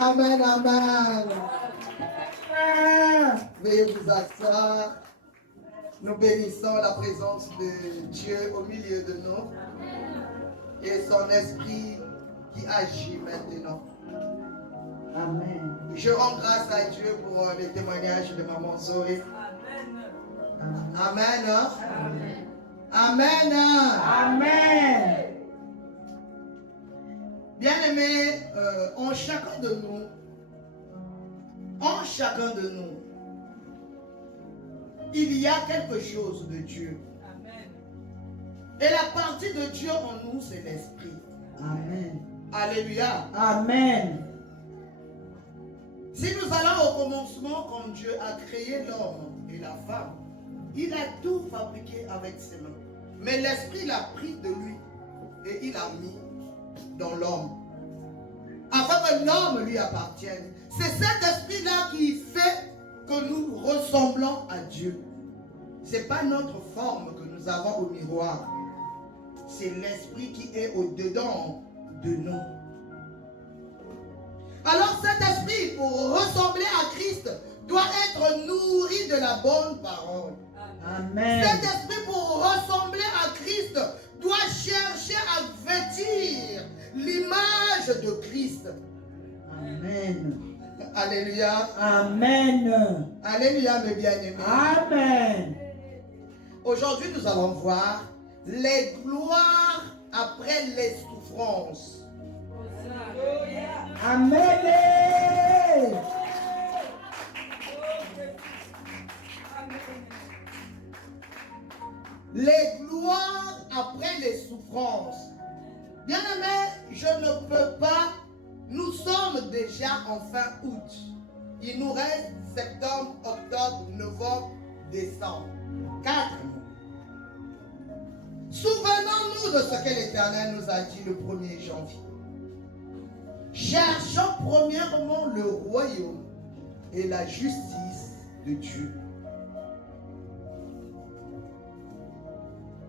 Amen, amen. Veuillez vous asseoir. Nous bénissons la présence de Dieu au milieu de nous et son esprit qui agit maintenant. Amen. Je rends grâce à Dieu pour les témoignages de Maman Zoé. Amen. Amen. Amen. Amen. Bien-aimés, en chacun de nous, il y a quelque chose de Dieu. Amen. Et la partie de Dieu en nous, c'est l'esprit. Amen. Alléluia. Amen. Si nous allons au commencement, quand Dieu a créé l'homme et la femme, il a tout fabriqué avec ses mains. Mais l'esprit l'a pris de lui et il a mis dans l'homme, afin que l'homme lui appartienne. C'est cet esprit-là qui fait que nous ressemblons à Dieu. Ce n'est pas notre forme que nous avons au miroir. C'est l'esprit qui est au-dedans de nous. Alors cet esprit, pour ressembler à Christ, doit être nourri de la bonne parole. Amen. Cet esprit, pour ressembler à Christ, doit chercher à vêtir l'image de Christ. Amen. Alléluia. Amen. Alléluia, mes bien-aimés. Amen. Aujourd'hui, nous allons voir les gloires après les souffrances. Amen. Les gloires après les souffrances. Bien-aimés, je ne peux pas. Nous sommes déjà en fin août. Il nous reste septembre, octobre, novembre, décembre. 4 mois. Souvenons-nous de ce que l'Éternel nous a dit le 1er janvier. Cherchons premièrement le royaume et la justice de Dieu.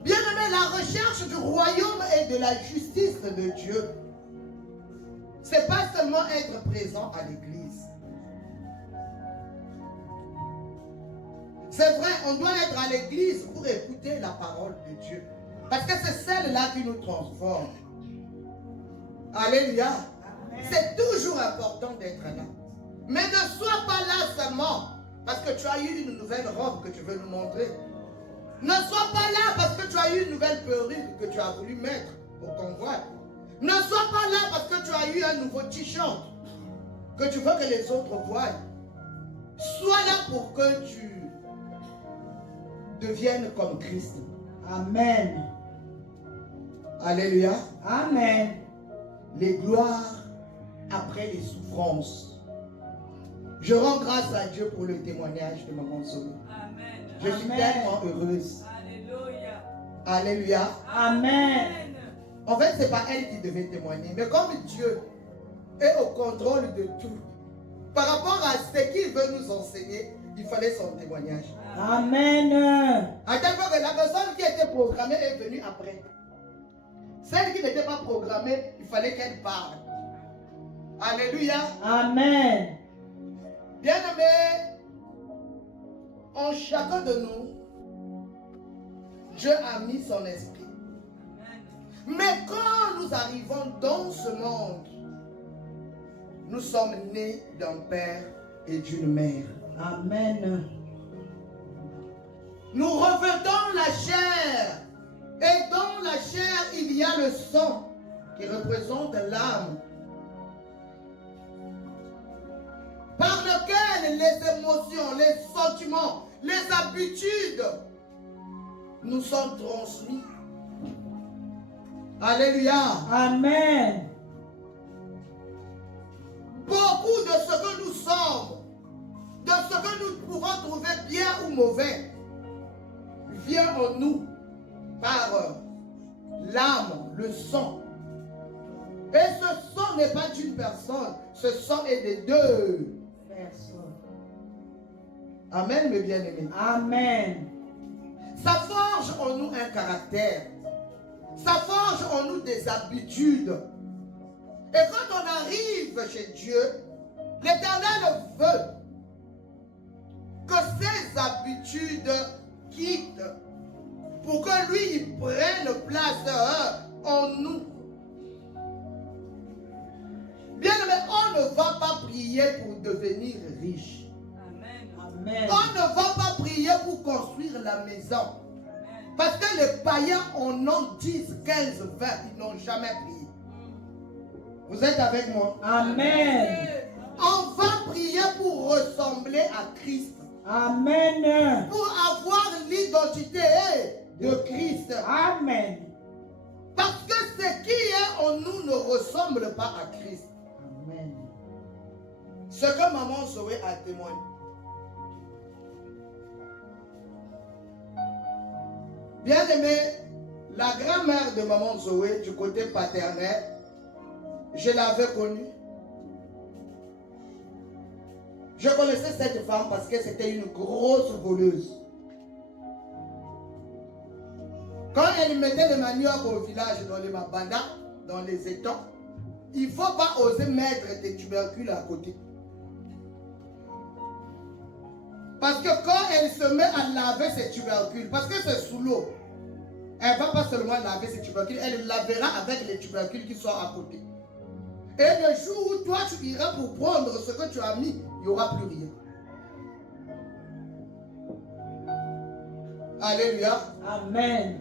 Bien-aimé, la recherche du royaume et de la justice de Dieu, c'est pas seulement être présent à l'église. C'est vrai, on doit être à l'église pour écouter la parole de Dieu. Parce que c'est celle-là qui nous transforme. Alléluia. C'est toujours important d'être là. Mais ne sois pas là seulement parce que tu as eu une nouvelle robe que tu veux nous montrer. Ne sois pas là parce que tu as eu une nouvelle perruque que tu as voulu mettre pour ton voile. Ne sois pas là parce que tu as eu un nouveau t-shirt que tu veux que les autres voient. Sois là pour que tu deviennes comme Christ. Amen. Alléluia. Amen. Les gloires après les souffrances. Je rends grâce à Dieu pour le témoignage de Maman Zoé. Amen. Je suis tellement heureuse. Alléluia. Alléluia. Amen. En fait, ce n'est pas elle qui devait témoigner. Mais comme Dieu est au contrôle de tout, par rapport à ce qu'il veut nous enseigner, il fallait son témoignage. Amen. À tel point que la personne qui était programmée est venue après. Celle qui n'était pas programmée, il fallait qu'elle parle. Alléluia. Amen. Bien-aimés, en chacun de nous, Dieu a mis son esprit. Mais quand nous arrivons dans ce monde, nous sommes nés d'un père et d'une mère. Amen. Nous revêtons la chair. Et dans la chair, il y a le sang qui représente l'âme. Par lequel les émotions, les sentiments, les habitudes nous sont transmis. Alléluia. Amen. Beaucoup de ce que nous sommes, de ce que nous pouvons trouver bien ou mauvais, vient en nous par l'âme, le sang. Et ce sang n'est pas d'une personne, ce sang est des deux personnes. Amen, mes bien-aimés. Amen. Ça forge en nous un caractère. Ça forge en nous des habitudes. Et quand on arrive chez Dieu, L'Éternel veut que ses habitudes quittent pour que lui il prenne place en nous. Bien aimé, on ne va pas prier pour devenir riche. Amen. On ne va pas prier pour construire la maison. Parce que les païens en ont 10, 15, 20, ils n'ont jamais prié. Vous êtes avec moi? Amen. On va prier pour ressembler à Christ. Amen. Pour avoir l'identité de Christ. Amen. Parce que ce qui est en nous ne ressemble pas à Christ. Amen. Ce que maman Zoé a témoigné. Bien aimé, la grand-mère de maman Zoé du côté paternel, je l'avais connue. Je connaissais cette femme parce que c'était une grosse voleuse. Quand elle mettait le manioc au village, dans les mabandas, dans les étangs, il ne faut pas oser mettre des tubercules à côté. Parce que quand elle se met à laver ses tubercules, parce que c'est sous l'eau, elle ne va pas seulement laver ses tubercules, elle lavera avec les tubercules qui sont à côté. Et le jour où toi tu iras pour prendre ce que tu as mis, il n'y aura plus rien. Alléluia. Amen.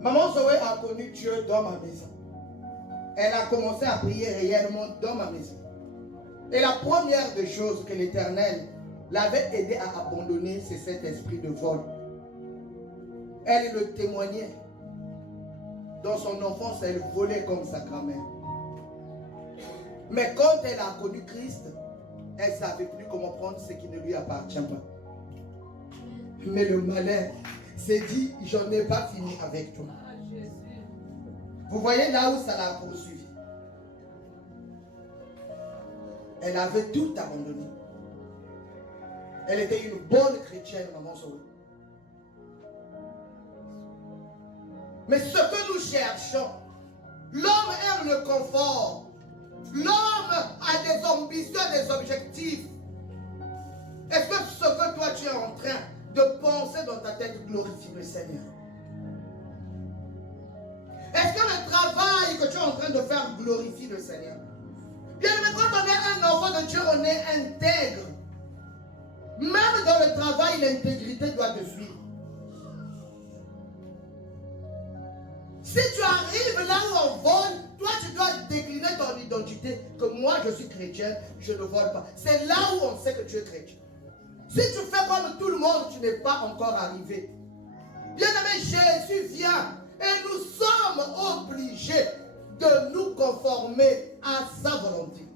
Maman Zoé a connu Dieu dans ma maison. Elle a commencé à prier réellement dans ma maison. Et la première des choses que l'Éternel l'avait aidé à abandonner, c'est cet esprit de vol. Elle le témoignait. Dans son enfance, elle volait comme sa grand-mère. Mais quand elle a connu Christ, elle ne savait plus comment prendre ce qui ne lui appartient pas. Mais le malin s'est dit, je n'ai pas fini avec toi. Vous voyez là où ça l'a poursuivi. Elle avait tout abandonné. Elle était une bonne chrétienne, maman Zoé. Mais ce que nous cherchons, l'homme aime le confort. L'homme a des ambitions, des objectifs. Est-ce que ce que toi tu es en train de penser dans ta tête glorifie le Seigneur? Est-ce que le travail que tu es en train de faire glorifie le Seigneur? Bien, mais quand on est un enfant de Dieu, on est intègre. Même dans le travail, l'intégrité doit te suivre. Si tu arrives là où on vole, toi tu dois décliner ton identité, que moi je suis chrétien, je ne vole pas. C'est là où on sait que tu es chrétien. Si tu fais comme tout le monde, tu n'es pas encore arrivé. Bien aimé, Jésus vient et nous sommes obligés de nous conformer à sa volonté.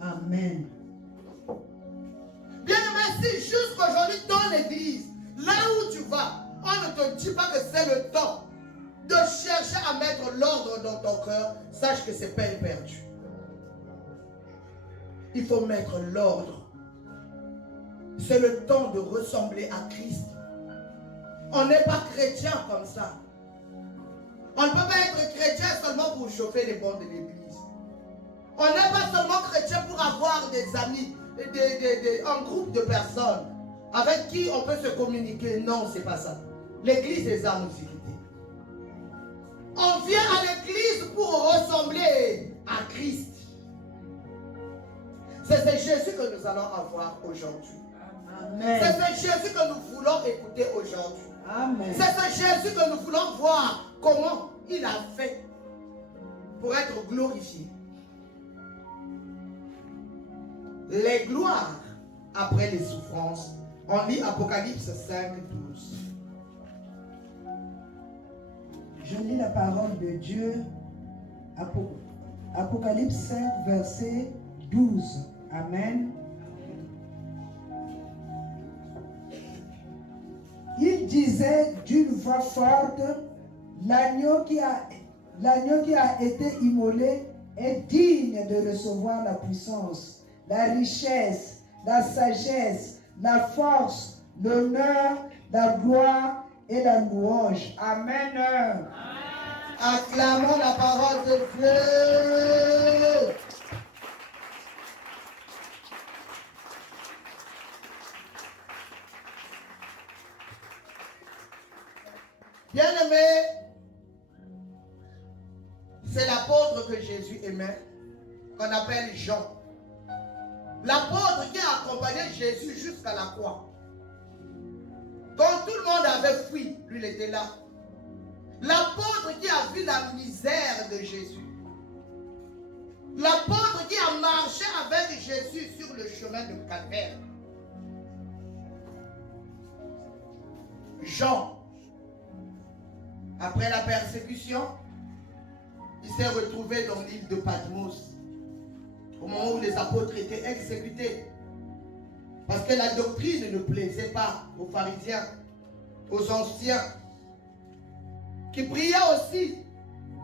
Amen. Bien aimé, si jusqu'aujourd'hui dans l'église, là où tu vas, on ne te dit pas que c'est le temps de chercher à mettre l'ordre dans ton cœur, sache que c'est peine perdue. Il faut mettre l'ordre. C'est le temps de ressembler à Christ. On n'est pas chrétien comme ça. On ne peut pas être chrétien seulement pour chauffer les bancs de l'église. On n'est pas seulement chrétien pour avoir des amis, un groupe de personnes avec qui on peut se communiquer. Non, c'est pas ça. L'église des âmes vérité. On vient à l'église pour ressembler à Christ. C'est Jésus que nous allons avoir aujourd'hui. Amen. C'est Jésus que nous voulons écouter aujourd'hui. Amen. C'est Jésus que nous voulons voir comment il a fait pour être glorifié. Les gloires après les souffrances. On lit Apocalypse 5, 12. Je lis la parole de Dieu. Apocalypse 5, verset 12. Amen. Il disait d'une voix forte, l'agneau qui a été immolé est digne de recevoir la puissance, la richesse, la sagesse, la force, l'honneur, la gloire et la louange. Amen. Acclamons la parole de Dieu. l'apôtre que Jésus aimait, qu'on appelle Jean. L'apôtre qui a accompagné Jésus jusqu'à la croix. Quand tout le monde avait fui, lui il était là. L'apôtre qui a vu la misère de Jésus. L'apôtre qui a marché avec Jésus sur le chemin de Calvaire. Jean, après la persécution, il s'est retrouvé dans l'île de Patmos. Au moment où les apôtres étaient exécutés. Parce que la doctrine ne plaisait pas aux pharisiens, aux anciens, qui priaient aussi,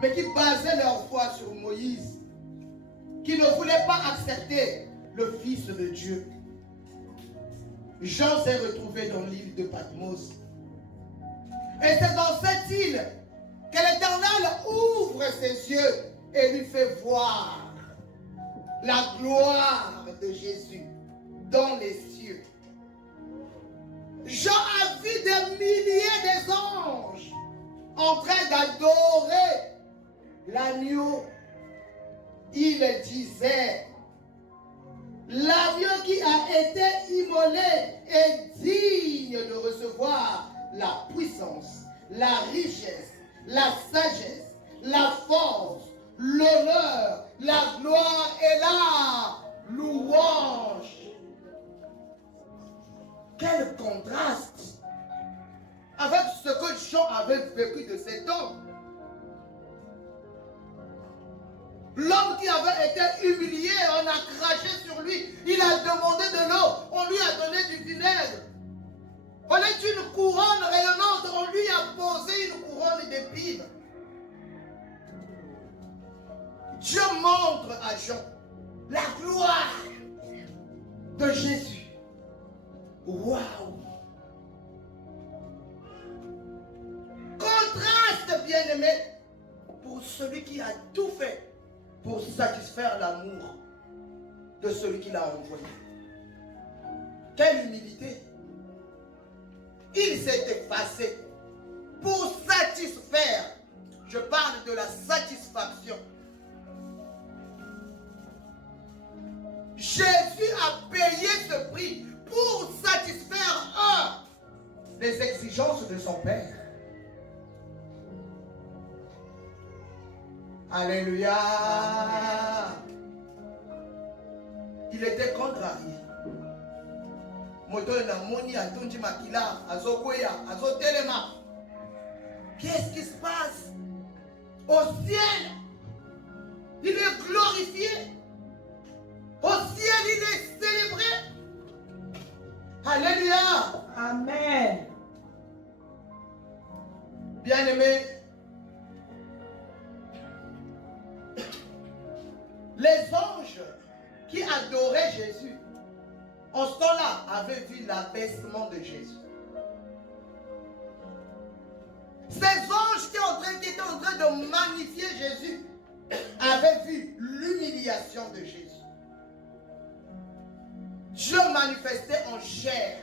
mais qui basaient leur foi sur Moïse, qui ne voulaient pas accepter le Fils de Dieu. Jean s'est retrouvé dans l'île de Patmos. Et c'est dans cette île que l'Éternel ouvre ses yeux et lui fait voir la gloire de Jésus dans les cieux. Jean a vu des milliers d'anges en train d'adorer l'agneau. Il disait, l'agneau qui a été immolé est digne de recevoir la puissance, la richesse, la sagesse, la force, l'honneur, la gloire et la louange. Quel contraste avec ce que Jean avait vécu de cet homme. L'homme qui avait été humilié, on a craché sur lui, il a demandé de l'eau, on lui a donné du vinaigre. On est une couronne rayonnante, on lui a posé une couronne d'épines. Dieu montre à Jean la gloire de Jésus. Waouh! Contraste, bien-aimé, pour celui qui a tout fait pour satisfaire l'amour de celui qui l'a envoyé. Quelle humilité! Il s'est effacé pour satisfaire. Je parle de la satisfaction. Jésus a payé ce prix pour satisfaire les exigences de son Père. Alléluia. Il était contrarié. Qu'est-ce qui se passe? Au ciel, il est glorifié. Au ciel, il est célébré. Alléluia. Amen. Bien-aimés, les anges qui adoraient Jésus, en ce temps-là, avaient vu l'abaissement de Jésus. Ces anges qui étaient en train de magnifier Jésus avaient vu l'humiliation de Jésus. Dieu manifestait en chair.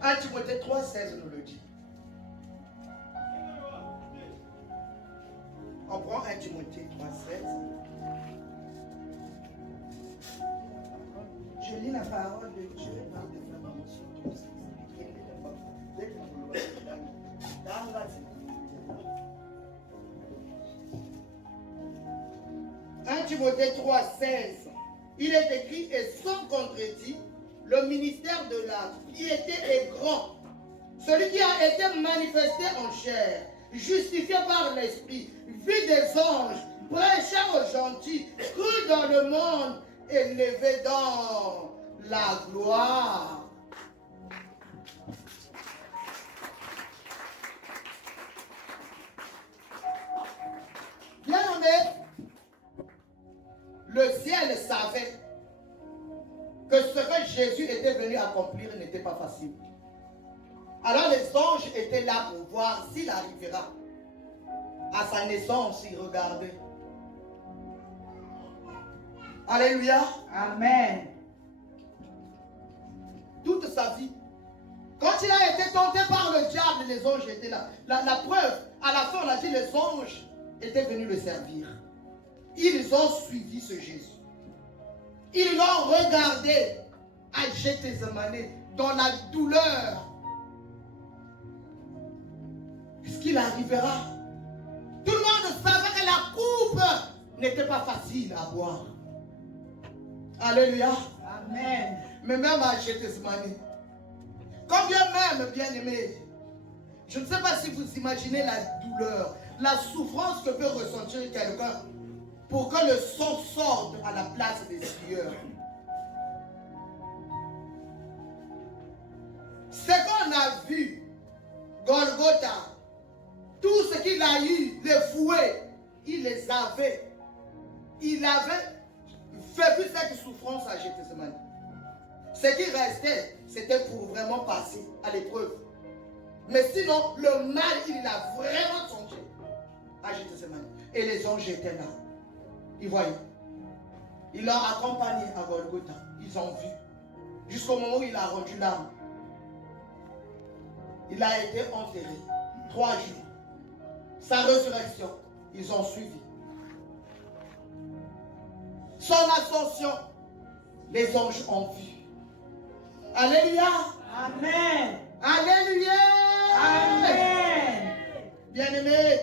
1 Timothée 3,16 nous le dit. On prend 1 Timothée 3,16. Je lis la parole de Dieu dans Timothée 3,16. Il est écrit, et sans contredit, le ministère de la piété est grand. Celui qui a été manifesté en chair, justifié par l'Esprit, vu des anges, prêchant aux gentils, cru dans le monde, élevé dans la gloire. Bien-aimé, le ciel savait que ce que Jésus était venu accomplir n'était pas facile. Alors les anges étaient là pour voir s'il arrivera. À sa naissance, ils regardaient. Alléluia. Amen. Toute sa vie. Quand il a été tenté par le diable, les anges étaient là. La preuve, à la fin, on a dit les anges étaient venus le servir. Ils ont suivi ce Jésus. Ils l'ont regardé à Gethsémani dans la douleur. Est-ce qu'il arrivera? Tout le monde savait que la coupe n'était pas facile à boire. Alléluia. Amen. Mais même à Gethsémani, quand bien même, bien aimé, je ne sais pas si vous imaginez la douleur, la souffrance que peut ressentir quelqu'un pour que le sang sorte à la place des sueurs. Ce qu'on a vu, Golgotha, tout ce qu'il a eu, les fouets, il les avait. Il avait vécu cette souffrance à Gethsémani. Ce qui restait, c'était pour vraiment passer à l'épreuve. Mais sinon, le mal, il a vraiment changé à Gethsémani. Et les anges étaient là. Ils voyaient. Ils l'ont accompagné à Golgotha. Ils ont vu. Jusqu'au moment où il a rendu l'âme. Il a été enterré 3 jours. Sa résurrection, ils ont suivi. Son ascension, les anges ont vu. Alléluia. Amen. Alléluia. Amen. Bien-aimé,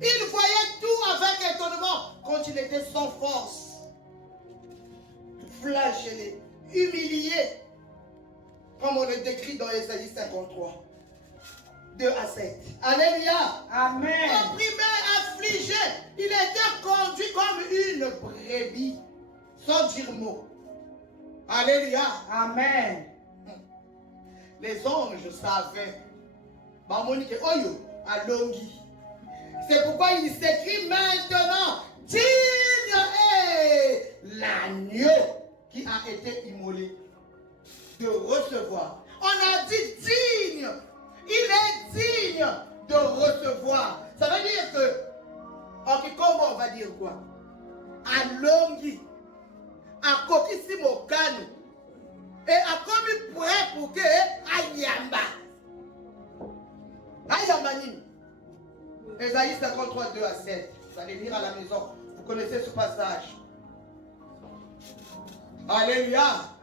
il voyait tout avec étonnement quand il était sans force, flagellé, humilié, comme on le décrit dans Ésaïe 53, 2 à 7. Alléluia. Amen. Opprimé, affligé, il était conduit comme une brebis, sans dire mot. Alléluia. Amen. Les anges savaient. Monique Oyo, à Longi. C'est pourquoi il s'écrit maintenant, digne est l'agneau qui a été immolé de recevoir. On a dit digne. Il est digne de recevoir. Ça veut dire que, en Kikombo, on va dire quoi? À Longi, à Kokisimo Kanu, et à comme prêt pour que Ayamba. Ayambanim. Ésaïe 53, 2 à 7. Vous allez lire à la maison. Vous connaissez ce passage. Alléluia.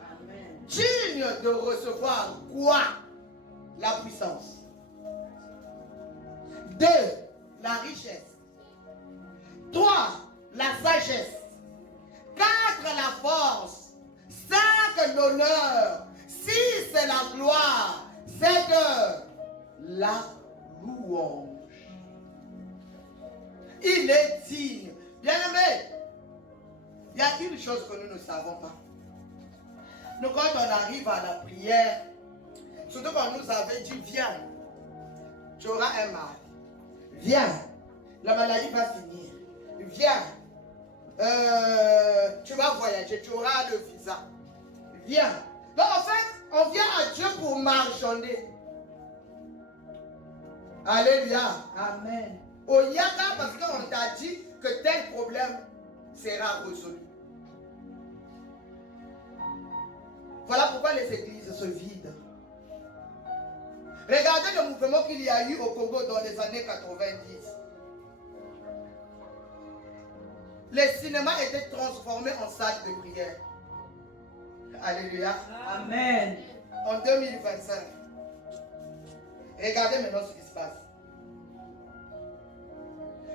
Amen. Digne de recevoir quoi? La puissance. 2. La richesse. 3. La sagesse. 4. La force. 5. L'honneur. 6. La gloire. 7. La louange. Il est digne. Bien-aimé, il y a une chose que nous ne savons pas. Nous, quand on arrive à la prière, surtout quand on nous avait dit, viens, tu auras un mari. Viens, la maladie va finir. Viens, tu vas voyager, tu auras le visa. Viens. Donc en fait, on vient à Dieu pour marchander. Alléluia. Amen. Au Yaka, parce qu'on t'a dit que tel problème sera résolu. Voilà pourquoi les églises se vident. Regardez le mouvement qu'il y a eu au Congo dans les années 90. Les cinémas étaient transformés en salles de prière. Alléluia. Amen. En 2025. Regardez maintenant ce qui se passe.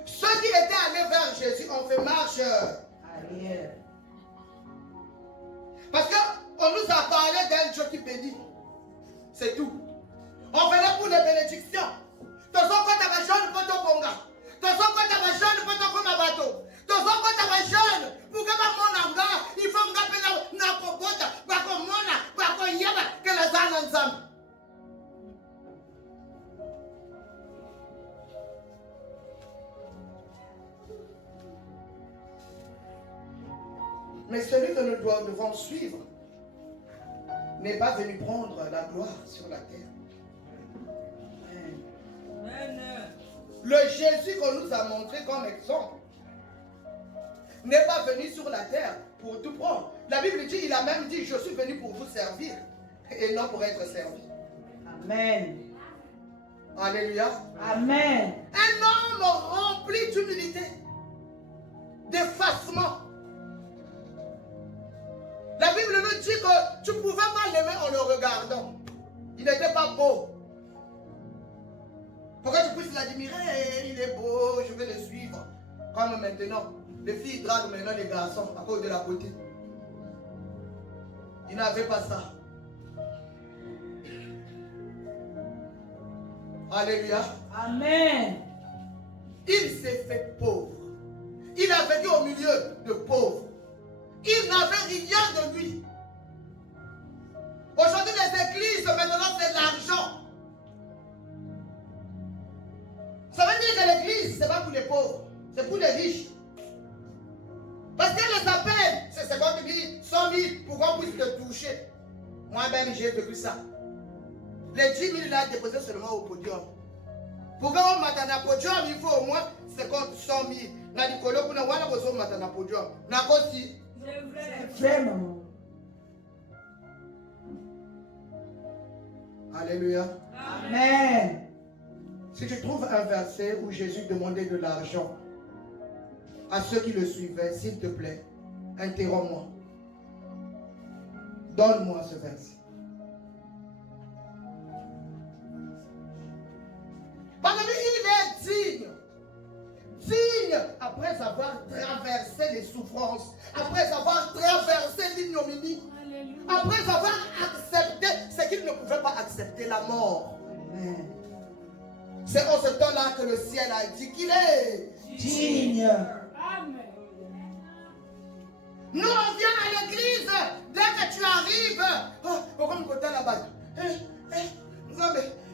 Ceux qui étaient allés vers Jésus ont fait marche Arrière. parce qu'on nous a parlé d'un Dieu qui bénit. C'est tout. On venait pour les bénédictions. Tous quand tu as jeune pour ton bonga. Tous quand tu as jeune pour ton bateau. Tous quand tu as jeune pour que mon anga, il faut me rappeler na kokota, bako mona, bako yaba, que la zane ensemble. Mais celui que nous devons suivre n'est pas venu prendre la gloire sur la terre. Amen. Le Jésus qu'on nous a montré comme exemple n'est pas venu sur la terre pour tout prendre. La Bible dit, il a même dit, je suis venu pour vous servir et non pour être servi. Amen. Alléluia. Amen. Un homme rempli d'humilité, d'effacement. La Bible nous dit que tu ne pouvais pas l'aimer en le regardant. Il n'était pas beau. Pour que tu puisses l'admirer, il est beau, je vais le suivre. Comme maintenant, les filles draguent maintenant les garçons à cause de la beauté. Il n'avait pas ça. Alléluia. Amen. Il s'est fait pauvre. Il a vécu au milieu de pauvres. Il n'avait rien de lui. Aujourd'hui, les églises, maintenant, c'est l'argent. Ça veut dire que l'église, ce n'est pas pour les pauvres, c'est pour les riches. Parce qu'elle les appelle, c'est 50 000, 100 000, pour qu'on puisse te toucher. Moi-même, j'ai vécu ça. Les 10 000, il a déposé seulement au podium. Pour qu'on m'attende au podium, il faut au moins 50, 100 000. Na dikolo kuna wana bozo matana podium. Na kosi. C'est vrai, maman. Alléluia. Amen. Si tu trouves un verset où Jésus demandait de l'argent à ceux qui le suivaient, s'il te plaît, interromps-moi. Donne-moi ce verset. Parce qu'il est digne. Digne après avoir traversé les souffrances, après avoir traversé l'ignominie, après avoir accepté ce qu'il ne pouvait pas accepter, la mort. Amen. C'est en ce temps-là que le ciel a dit qu'il est Digne. Amen. Nous, on vient à l'église, dès que tu arrives, oh, comme côté là-bas,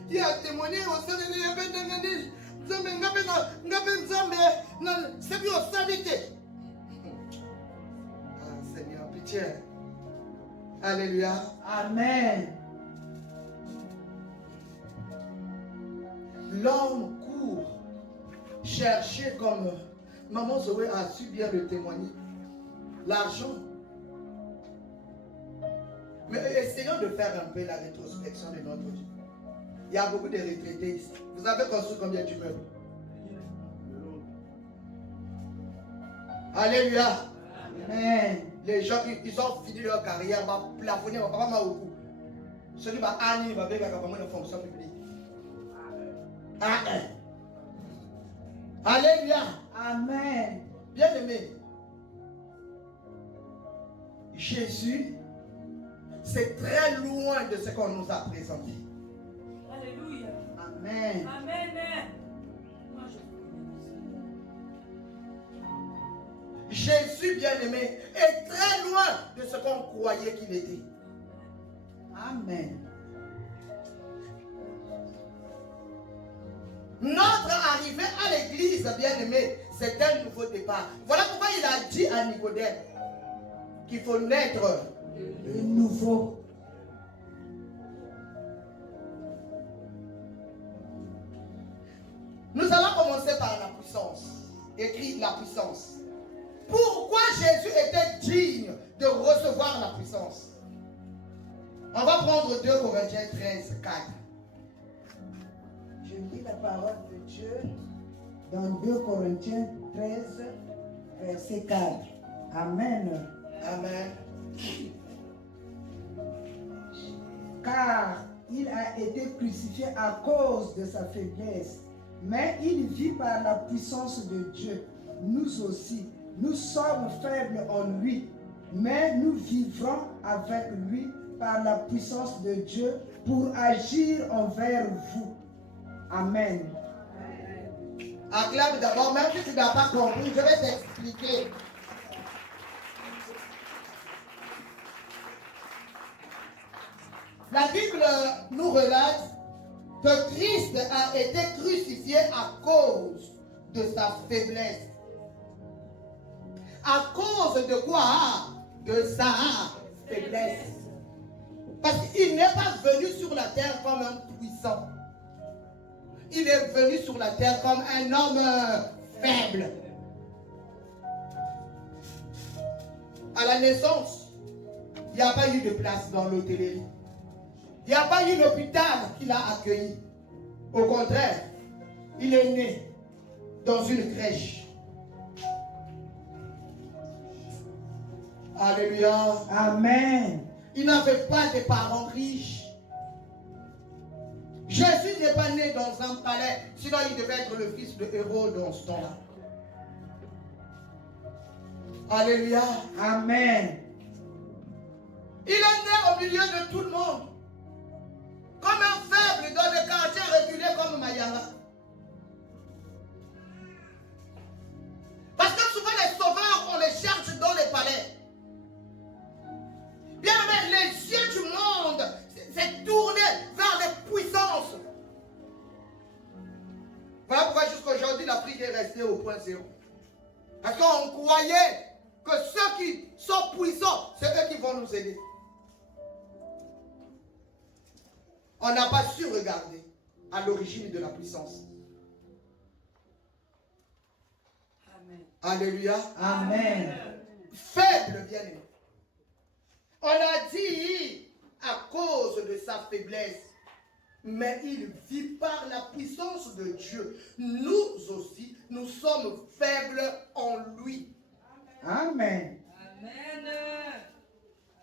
il a témoigné au sein de l'Église. C'est bien au sanité. Ah, Seigneur, pitié. Alléluia. Amen. L'homme court chercher comme Maman Zoé a su bien le témoigner. L'argent. Mais essayons de faire un peu la rétrospection de notre vie. Il y a beaucoup de retraités ici. Vous avez construit combien d'immeubles? Alléluia. Amen. Les gens, ils ont fini leur carrière, ils vont plafonner, ils vont pas mal au cou. Celui qui va aller, il va faire une fonction publique. Amen. Alléluia. Amen. Bien aimé, Jésus, c'est très loin de ce qu'on nous a présenté. Alléluia. Amen. Amen. Moi, je... Jésus, bien aimé, est très loin de ce qu'on croyait qu'il était. Amen. Notre arrivée à l'église, bien aimé, c'est un nouveau départ. Voilà pourquoi il a dit à Nicodème qu'il faut naître De nouveau. Nous allons commencer par la puissance. Écrit la puissance. Pourquoi Jésus était digne de recevoir la puissance? On va prendre 2 Corinthiens 13, 4. Je lis la parole de Dieu dans 2 Corinthiens 13, verset 4. Amen. Amen. Car il a été crucifié à cause de sa faiblesse, mais il vit par la puissance de Dieu. Nous aussi, nous sommes faibles en lui, mais nous vivrons avec lui par la puissance de Dieu pour agir envers vous. Amen. Acclame d'abord, même si tu n'as pas compris, je vais t'expliquer. La Bible nous relate que Christ a été crucifié à cause de sa faiblesse. À cause de quoi? De sa faiblesse. Parce qu'il n'est pas venu sur la terre comme un puissant. Il est venu sur la terre comme un homme faible. À la naissance, il n'y a pas eu de place dans l'hôtellerie. Il n'y a pas eu d'hôpital qui l'a accueilli. Au contraire, il est né dans une crèche. Alléluia. Amen. Il n'avait pas de parents riches. Jésus n'est pas né dans un palais, sinon il devait être le fils de héros dans ce temps-là. Alléluia. Amen. Il est né au milieu de tout le monde. Comme un faible dans le quartier reculé comme Mayara. Parce que souvent les sauveurs, on les cherche dans les palais. Bien aimé, les yeux du monde s'est tourné vers les puissances. Voilà pourquoi jusqu'aujourd'hui l'Afrique est restée au point zéro. Parce qu'on croyait que ceux qui sont puissants, c'est eux qui vont nous aider. On n'a pas su regarder à l'origine de la puissance. Amen. Alléluia. Amen. Faible, bien-aimé. On a dit à cause de sa faiblesse, mais il vit par la puissance de Dieu. Nous aussi, nous sommes faibles en lui. Amen. Amen.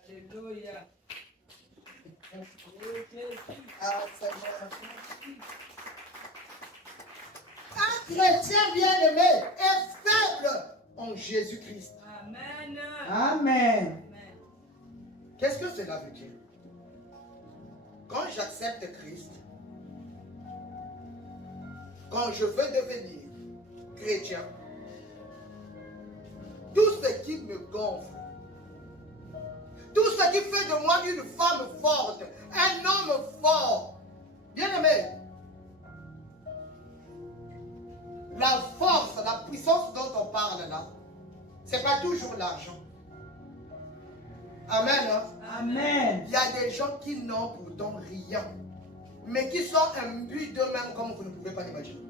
Alléluia. Ah, Seigneur. Un chrétien bien-aimé est faible en Jésus-Christ. Amen. Amen. Amen. Qu'est-ce que cela veut dire? Quand j'accepte Christ, quand je veux devenir chrétien, tout ce qui me gonfle, tout ce qui fait de moi une femme forte, un homme fort, bien aimé, la force, la puissance dont on parle là, ce n'est pas toujours l'argent. Amen. Hein? Amen. Il y a des gens qui n'ont pourtant rien, mais qui sont imbus d'eux-mêmes comme vous ne pouvez pas l'imaginer.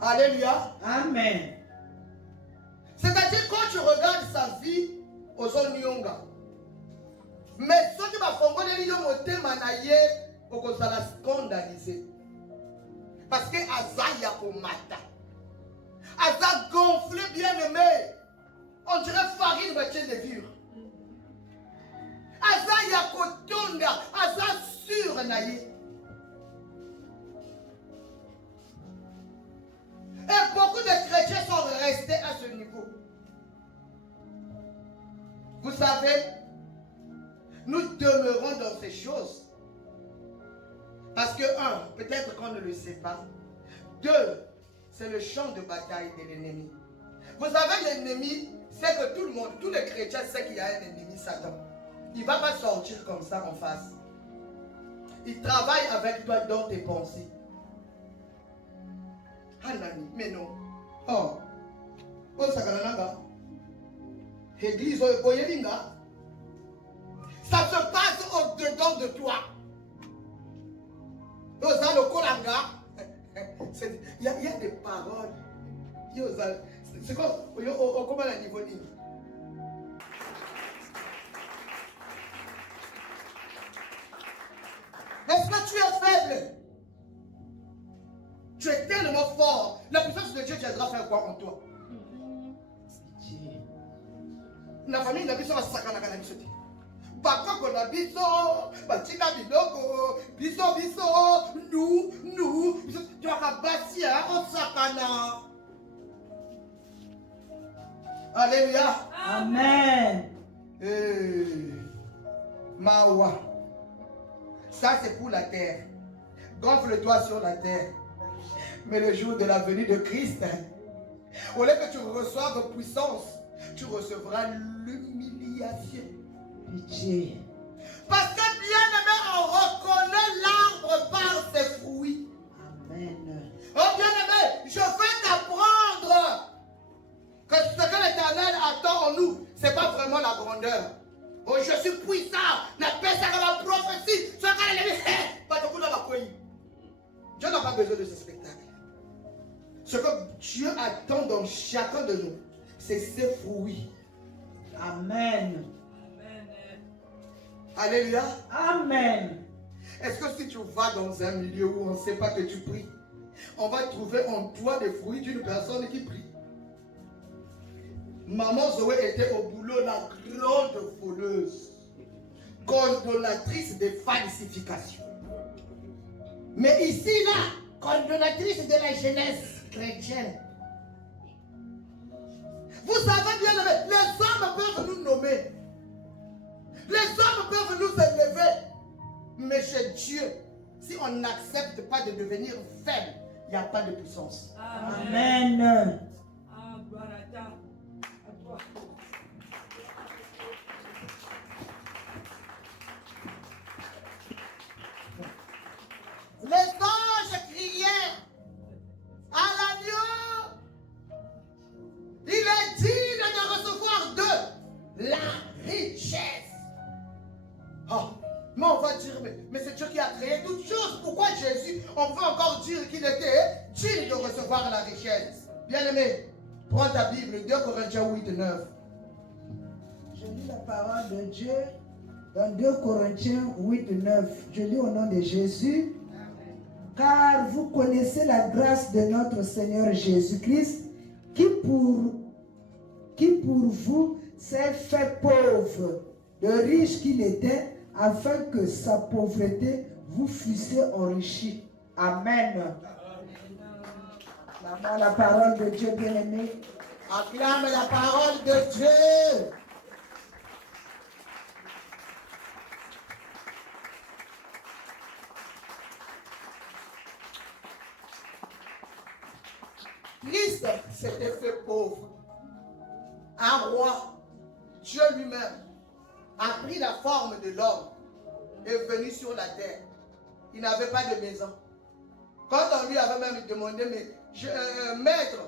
Alléluia. Amen. C'est-à-dire quand tu regardes sa vie aux Onyonga, mais ce qui va fonctionner, il manaye au la scandaliser. Parce que Aza Yakomata, Aza gonflé bien aimé, on dirait farine bâtie de vivre. Aza Yakotonda, Aza sur naïe. Et beaucoup de chrétiens sont restés à ce niveau. Vous savez, nous demeurons dans ces choses. Parce que, un, peut-être qu'on ne le sait pas. Deux, c'est le champ de bataille de l'ennemi. Vous savez, l'ennemi, c'est que tout le monde, tous les chrétiens savent qu'il y a un ennemi, Satan. Il ne va pas sortir comme ça en face. Il travaille avec toi dans tes pensées. Hanani, mais non. Oh, oh, Sakalananga. Église, Oyelinga. Ça se passe au-dedans de toi. Il y a des paroles. C'est comme, comment la niveau dit? Est-ce que tu es faible? Tu es tellement fort. La puissance de Dieu viendra faire quoi en toi? La famille n'a pas besoin de sakana kana biso. Bakoko na biso, batika biloko, biso, nous, tu as bâti un sakana. Alléluia. Amen. Mawa. Ça c'est pour la terre. Gonfle-toi sur la terre. Mais le jour de la venue de Christ, au lieu que tu reçoives puissance, tu recevras l'humiliation. Pitié. Parce que bien aimé, on reconnaît l'arbre par ses fruits. Amen. Oh bien aimé, je vais t'apprendre que ce que l'Éternel attend en nous, ce n'est pas vraiment la grandeur. Oh, je suis puissant, la paix sera la prophétie. Dieu n'a pas besoin de ce spectacle. Ce que Dieu attend dans chacun de nous, c'est ses fruits. Amen. Amen. Alléluia. Amen. Est-ce que si tu vas dans un milieu où on ne sait pas que tu pries, on va trouver en toi des fruits d'une personne qui prie? Maman Zoé était au boulot la grande voleuse, condamnatrice des falsifications. Mais ici, là, condamnatrice de la jeunesse chrétienne. Vous savez bien, les hommes peuvent nous nommer. Les hommes peuvent nous élever. Mais chez Dieu, si on n'accepte pas de devenir faible, il n'y a pas de puissance. Amen. Ah, gloire à toi. À toi. Les anges criaient à l'agneau. Il est digne de recevoir de la richesse. Oh, mais on va dire, mais c'est Dieu qui a créé toutes choses. Pourquoi Jésus, on peut encore dire qu'il était digne de recevoir la richesse? Bien-aimé, prends ta Bible, 2 Corinthiens 8, 9. Je lis la parole de Dieu dans 2 Corinthiens 8, 9. Je lis au nom de Jésus. Car vous connaissez la grâce de notre Seigneur Jésus-Christ, qui pour vous s'est fait pauvre, de riche qu'il était, afin que sa pauvreté vous fussiez enrichis. Amen. Acclamons la parole de Dieu, bien-aimé. Acclame la parole de Dieu. Christ s'était fait pauvre. Un roi, Dieu lui-même, a pris la forme de l'homme et est venu sur la terre. Il n'avait pas de maison. Quand on lui avait même demandé, mais maître,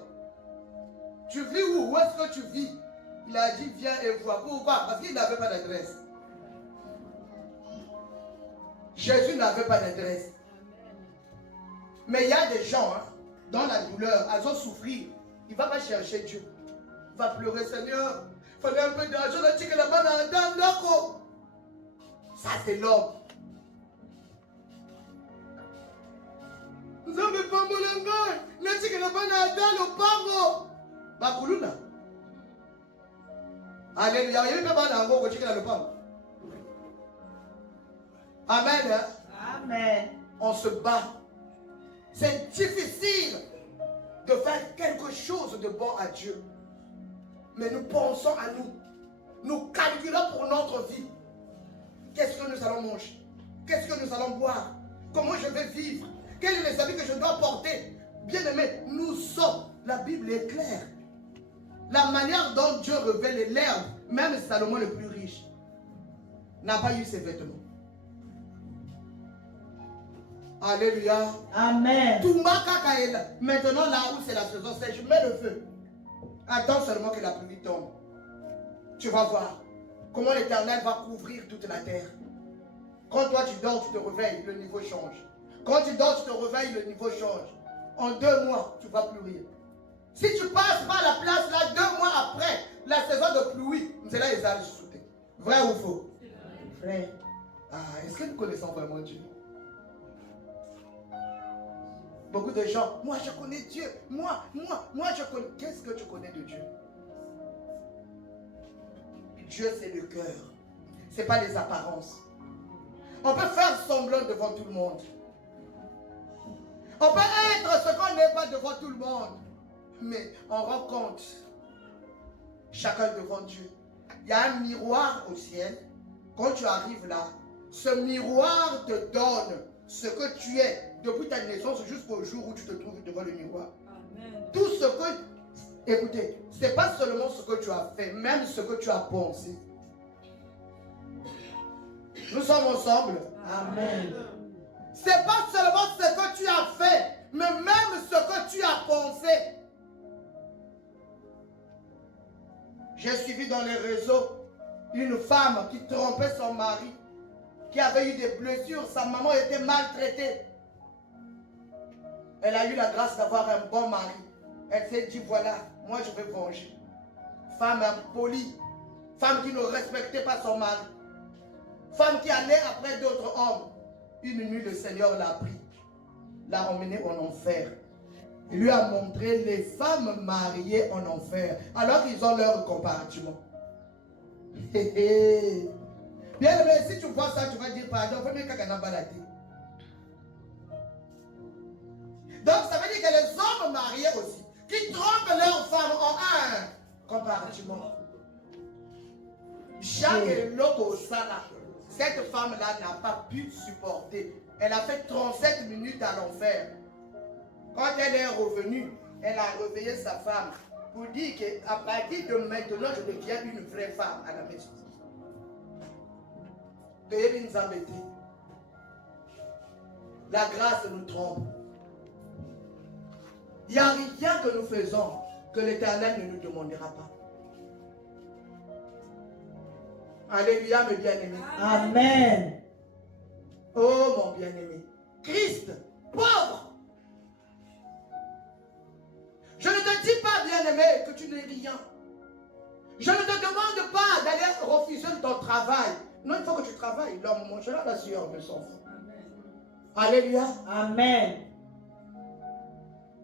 tu vis où? Où est-ce que tu vis? Il a dit, viens et vois. Pourquoi? Parce qu'il n'avait pas d'adresse. Jésus n'avait pas d'adresse. Mais il y a des gens, dans la douleur, elles ont souffert. Il ne va pas chercher Dieu. Il va pleurer, Seigneur. Il fallait un peu d'argent. Ça, c'est l'homme. Nous avons pas mon langage. N'est-ce que la banane dans le pango? Bakuluna. Alléluia. Il n'y a pas de banane dans le pango. Amen. Amen. On se bat. C'est difficile de faire quelque chose de bon à Dieu. Mais nous pensons à nous. Nous calculons pour notre vie. Qu'est-ce que nous allons manger? Qu'est-ce que nous allons boire? Comment je vais vivre? Quels sont les habits que je dois porter? Bien aimé, nous sommes. La Bible est claire. La manière dont Dieu révèle l'herbe, même Salomon le plus riche, n'a pas eu ses vêtements. Alléluia. Amen. Maintenant, là où c'est la saison sèche, je mets le feu. Attends seulement que la pluie tombe. Tu vas voir comment l'Éternel va couvrir toute la terre. Quand toi tu dors, tu te réveilles, le niveau change. Quand tu dors, tu te réveilles, le niveau change. En 2 mois, tu ne vas plus rire. Si tu passes par la place là, 2 mois après la saison de pluie, c'est là les âges sautés. Vrai ou faux? Vrai. Ah, est-ce que nous connaissons vraiment Dieu? Beaucoup de gens, moi je connais Dieu, moi je connais. Qu'est-ce que tu connais de Dieu? Dieu c'est le cœur, c'est pas les apparences. On peut faire semblant devant tout le monde. On peut être ce qu'on n'est pas devant tout le monde. Mais on rend compte, chacun devant Dieu. Il y a un miroir au ciel. Quand tu arrives là, ce miroir te donne ce que tu es depuis ta naissance jusqu'au jour où tu te trouves devant le miroir. Amen. Tout ce que, écoutez, ce n'est pas seulement ce que tu as fait, même ce que tu as pensé. Nous sommes ensemble. Amen. Ce n'est pas seulement ce que tu as fait, mais même ce que tu as pensé. J'ai suivi dans les réseaux une femme qui trompait son mari, qui avait eu des blessures, sa maman était maltraitée. Elle a eu la grâce d'avoir un bon mari. Elle s'est dit, voilà, moi je vais venger. Femme impolie, femme qui ne respectait pas son mari, femme qui allait après d'autres hommes. Une nuit, le Seigneur l'a pris, l'a emmené en enfer. Il lui a montré les femmes mariées en enfer, alors qu'ils ont leur compartiment. Bien aimé, si tu vois ça, tu vas dire pardon, faut mieux qu'à balade. Donc ça veut dire que les hommes mariés aussi, qui trompent leurs femmes en un compartiment. Jacques Loko Sana, cette femme-là n'a pas pu supporter. Elle a fait 37 minutes à l'enfer. Quand elle est revenue, elle a réveillé sa femme pour dire qu'à partir de maintenant, je deviens une vraie femme à la maison. Veuillez nous embêter. La grâce nous trompe. Il n'y a rien que nous faisons que l'Éternel ne nous demandera pas. Alléluia, mes bien-aimés. Amen. Oh, mon bien-aimé. Christ, pauvre. Je ne te dis pas, bien-aimé, que tu n'es rien. Je ne te demande pas d'aller refuser ton travail. Non, il faut que tu travailles. L'homme mangera la sueur de son front. Alléluia. Amen.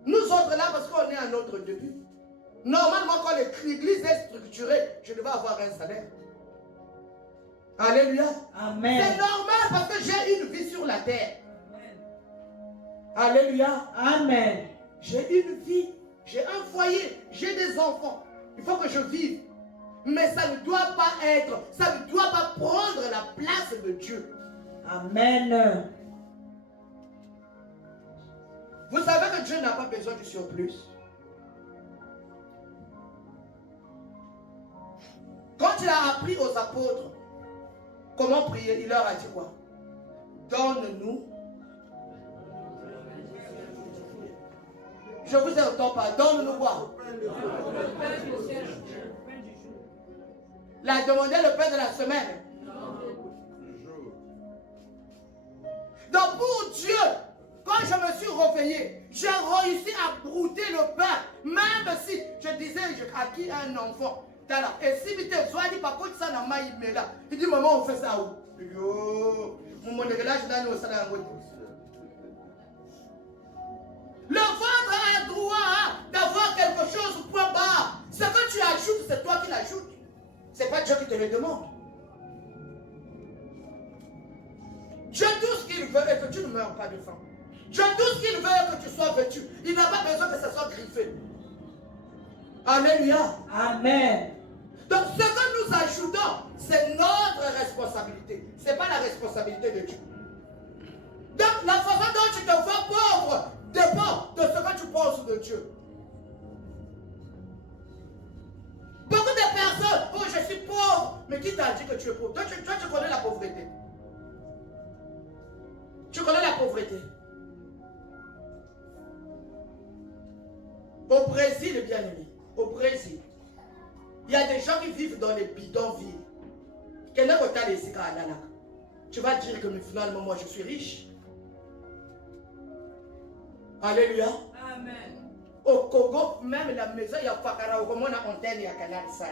Nous autres là, parce qu'on est à notre début. Normalement, quand l'église est structurée, je devais avoir un salaire. Alléluia. Amen. C'est normal parce que j'ai une vie sur la terre. Alléluia. Amen. J'ai une vie, j'ai un foyer, j'ai des enfants. Il faut que je vive. Mais ça ne doit pas être, ça ne doit pas prendre la place de Dieu. Amen. Vous savez que Dieu n'a pas besoin du surplus. Quand il a appris aux apôtres comment prier, il leur a dit quoi? Donne-nous. Je vous entends pas. Donne-nous quoi? Il a demandé le pain de la semaine. Donc pour Dieu, quand je me suis réveillé, j'ai réussi à brouter le pain. Même si je disais, j'ai acquis un enfant. Et si tu es soit dit par contre ça n'a pas été là. Il dit maman on fait ça où? Yo, mon dégueulasse là nous ça n'a pas. Le ventre a droit d'avoir quelque chose point bas. Ce que tu ajoutes, c'est toi qui l'ajoutes. C'est pas Dieu qui te le demande. Dieu tout ce qu'il veut est que tu ne meurs pas de faim. Dieu tout ce qu'il veut est que tu sois vêtu. Il n'a pas besoin que ça soit griffé. Alléluia. Amen. Donc ce que nous ajoutons, c'est notre responsabilité. Ce n'est pas la responsabilité de Dieu. Donc la façon dont tu te vois pauvre dépend de ce que tu penses de Dieu. Beaucoup de personnes, oh je suis pauvre, mais qui t'a dit que tu es pauvre? Toi tu connais la pauvreté. Tu connais la pauvreté. Au Brésil, bien aimé, au Brésil, il y a des gens qui vivent dans les bidonvilles. Tu vas dire que mais finalement moi je suis riche. Alléluia. Amen. Au Congo, même la maison, il y a Fakara, au Congo, on a antenne, il y a canal ça.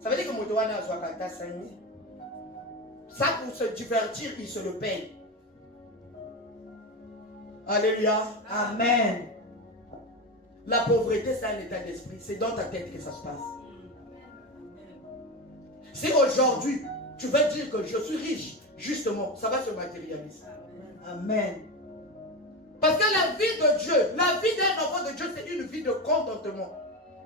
Ça veut dire que Motowana a 5 000. Ça pour se divertir, il se le paye. Alléluia. Amen. La pauvreté, c'est un état d'esprit. C'est dans ta tête que ça se passe. Si aujourd'hui, tu veux dire que je suis riche, justement, ça va se matérialiser. Amen. Parce que la vie de Dieu, la vie d'un enfant de Dieu, c'est une vie de contentement.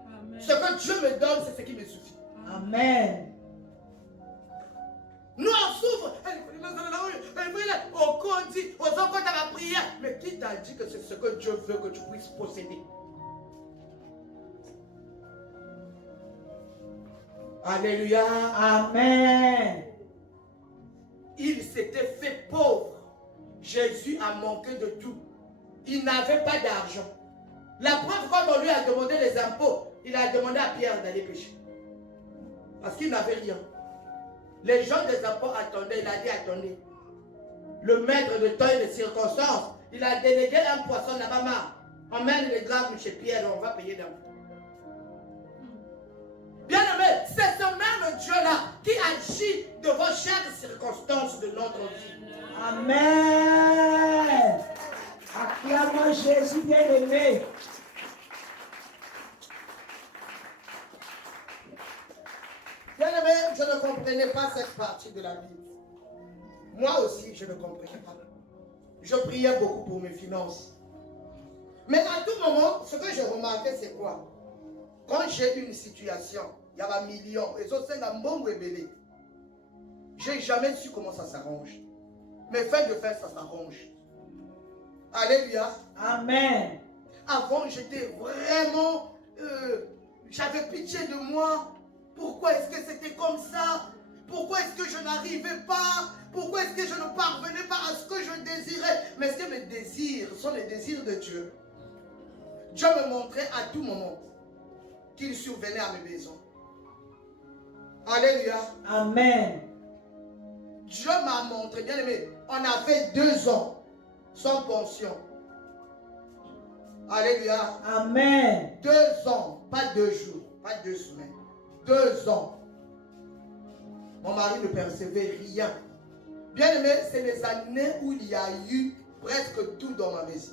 Amen. Ce que Dieu me donne, c'est ce qui me suffit. Amen. Nous on souffre, on dit, on s'en compte à la prière. Mais qui t'a dit que c'est ce que Dieu veut que tu puisses posséder? Alléluia. Amen. Il s'était fait pauvre. Jésus a manqué de tout. Il n'avait pas d'argent. La preuve, quand on lui a demandé les impôts, il a demandé à Pierre d'aller pêcher. Parce qu'il n'avait rien. Les gens des impôts attendaient, il a dit attendez. Le maître de temps et de circonstances, il a délégué un poisson là-bas. Emmène les grammes chez Pierre, on va payer d'impôts. Bien aimé, c'est ce même ce Dieu-là qui agit devant chaque circonstance de notre vie. Amen. Acclamons Jésus bien-aimé. Bien-aimé, je ne comprenais pas cette partie de la Bible. Moi aussi, je ne comprenais pas. Je priais beaucoup pour mes finances. Mais à tout moment, ce que je remarquais, c'est quoi? Quand j'ai une situation, il y a un million, et ça c'est un bon rebelle. Je n'ai jamais su comment ça s'arrange. Mais fin de fin, ça s'arrange. Alléluia. Amen. Avant, j'étais vraiment... j'avais pitié de moi. Pourquoi est-ce que c'était comme ça? Pourquoi est-ce que je n'arrivais pas? Pourquoi est-ce que je ne parvenais pas à ce que je désirais? Mais est-ce que mes désirs sont les désirs de Dieu? Dieu me montrait à tout moment qu'il survenait à mes besoins. Alléluia. Amen. Dieu m'a montré, bien aimé, on a fait 2 ans sans pension. Alléluia. Amen. 2 ans, pas 2 jours, pas 2 semaines. 2 ans. Mon mari ne percevait rien. Bien aimé, c'est les années où il y a eu presque tout dans ma maison.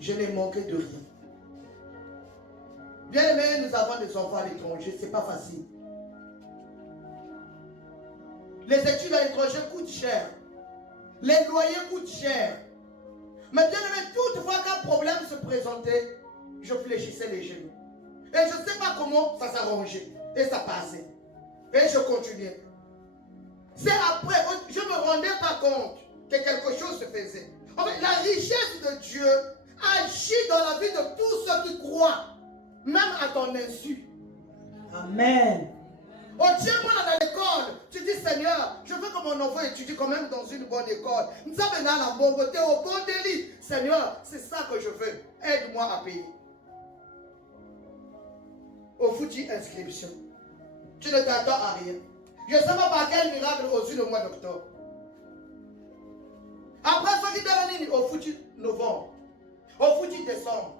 Je n'ai manqué de rien. Bien aimé, nous avons des enfants à l'étranger, c'est pas facile. Les études à l'étranger coûtent cher. Les loyers coûtent cher. Mais bien aimé, toutefois qu'un problème se présentait, je fléchissais les genoux. Et je ne sais pas comment ça s'arrangeait. Et ça passait. Et je continuais. C'est après, je ne me rendais pas compte que quelque chose se faisait. En fait, la richesse de Dieu agit dans la vie de tous ceux qui croient, même à ton insu. Amen. Oh, tiens-moi dans l'école. Tu dis, Seigneur, je veux que mon enfant étudie quand même dans une bonne école. Nous sommes dans la bonne côté, au bon délit. Seigneur, c'est ça que je veux. Aide-moi à payer. Au foutu inscription. Tu ne t'attends à rien. Je ne sais pas par quel miracle au-dessus le mois d'octobre. Après, ce qui donne au foutu novembre, au foutu décembre,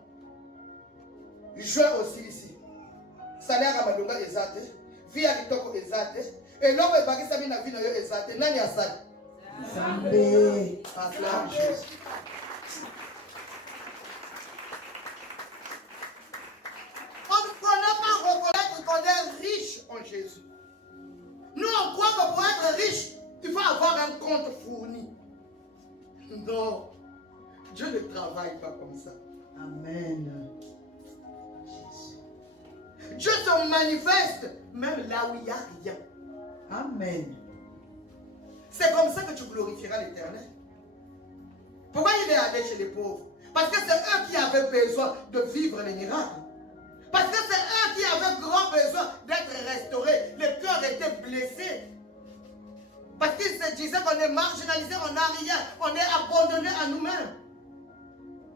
juin aussi ici. Salaire à Madonga exact, vie à l'itoko exact, et l'homme est bagé sa vie na vie na yo exact. Nani a ça? Amen. Acclame Jésus. On ne peut pas reconnaître qu'on est riche en Jésus. Nous, on croit que pour être riche, il faut avoir un compte fourni. Non. Dieu ne travaille pas comme ça. Amen. Dieu se manifeste même là où il n'y a rien. Amen. C'est comme ça que tu glorifieras l'Éternel. Pourquoi il est allé chez les pauvres? Parce que c'est eux qui avaient besoin de vivre les miracles. Parce que c'est eux qui avaient grand besoin d'être restaurés. Le cœur était blessé. Parce qu'ils se disaient qu'on est marginalisé, on n'a rien, on est abandonné à nous-mêmes.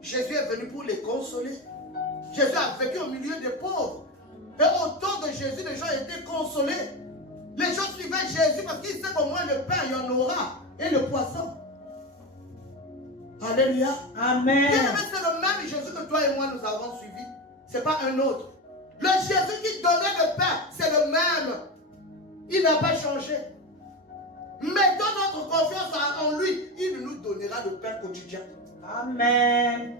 Jésus est venu pour les consoler. Jésus a vécu au milieu des pauvres. Et autour de Jésus, les gens étaient consolés. Les gens suivaient Jésus parce qu'ils savaient qu'au moins le pain, il y en aura. Et le poisson. Alléluia. Amen. C'est le même Jésus que toi et moi nous avons suivi. Ce n'est pas un autre. Le Jésus qui donnait le pain, c'est le même. Il n'a pas changé. Mettons notre confiance en lui. Il nous donnera le pain quotidien. Amen.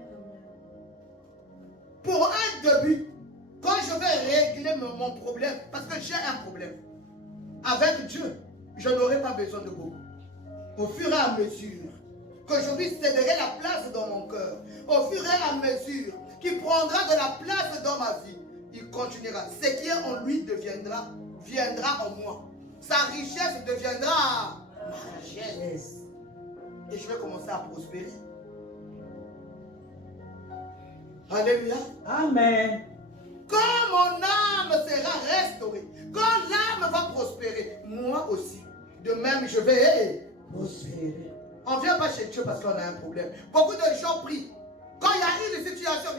Pour un début, quand je vais régler mon problème, parce que j'ai un problème, avec Dieu, je n'aurai pas besoin de beaucoup. Au fur et à mesure que je lui céderai la place dans mon cœur, au fur et à mesure qu'il prendra de la place dans ma vie, il continuera. Ce qui est en lui viendra en moi. Sa richesse deviendra ma richesse. Et je vais commencer à prospérer. Alléluia. Amen. Quand mon âme sera restaurée, quand l'âme va prospérer, moi aussi, de même je vais Prospérer. On ne vient pas chez Dieu parce qu'on a un problème. Beaucoup de gens prient. Quand il y a une situation,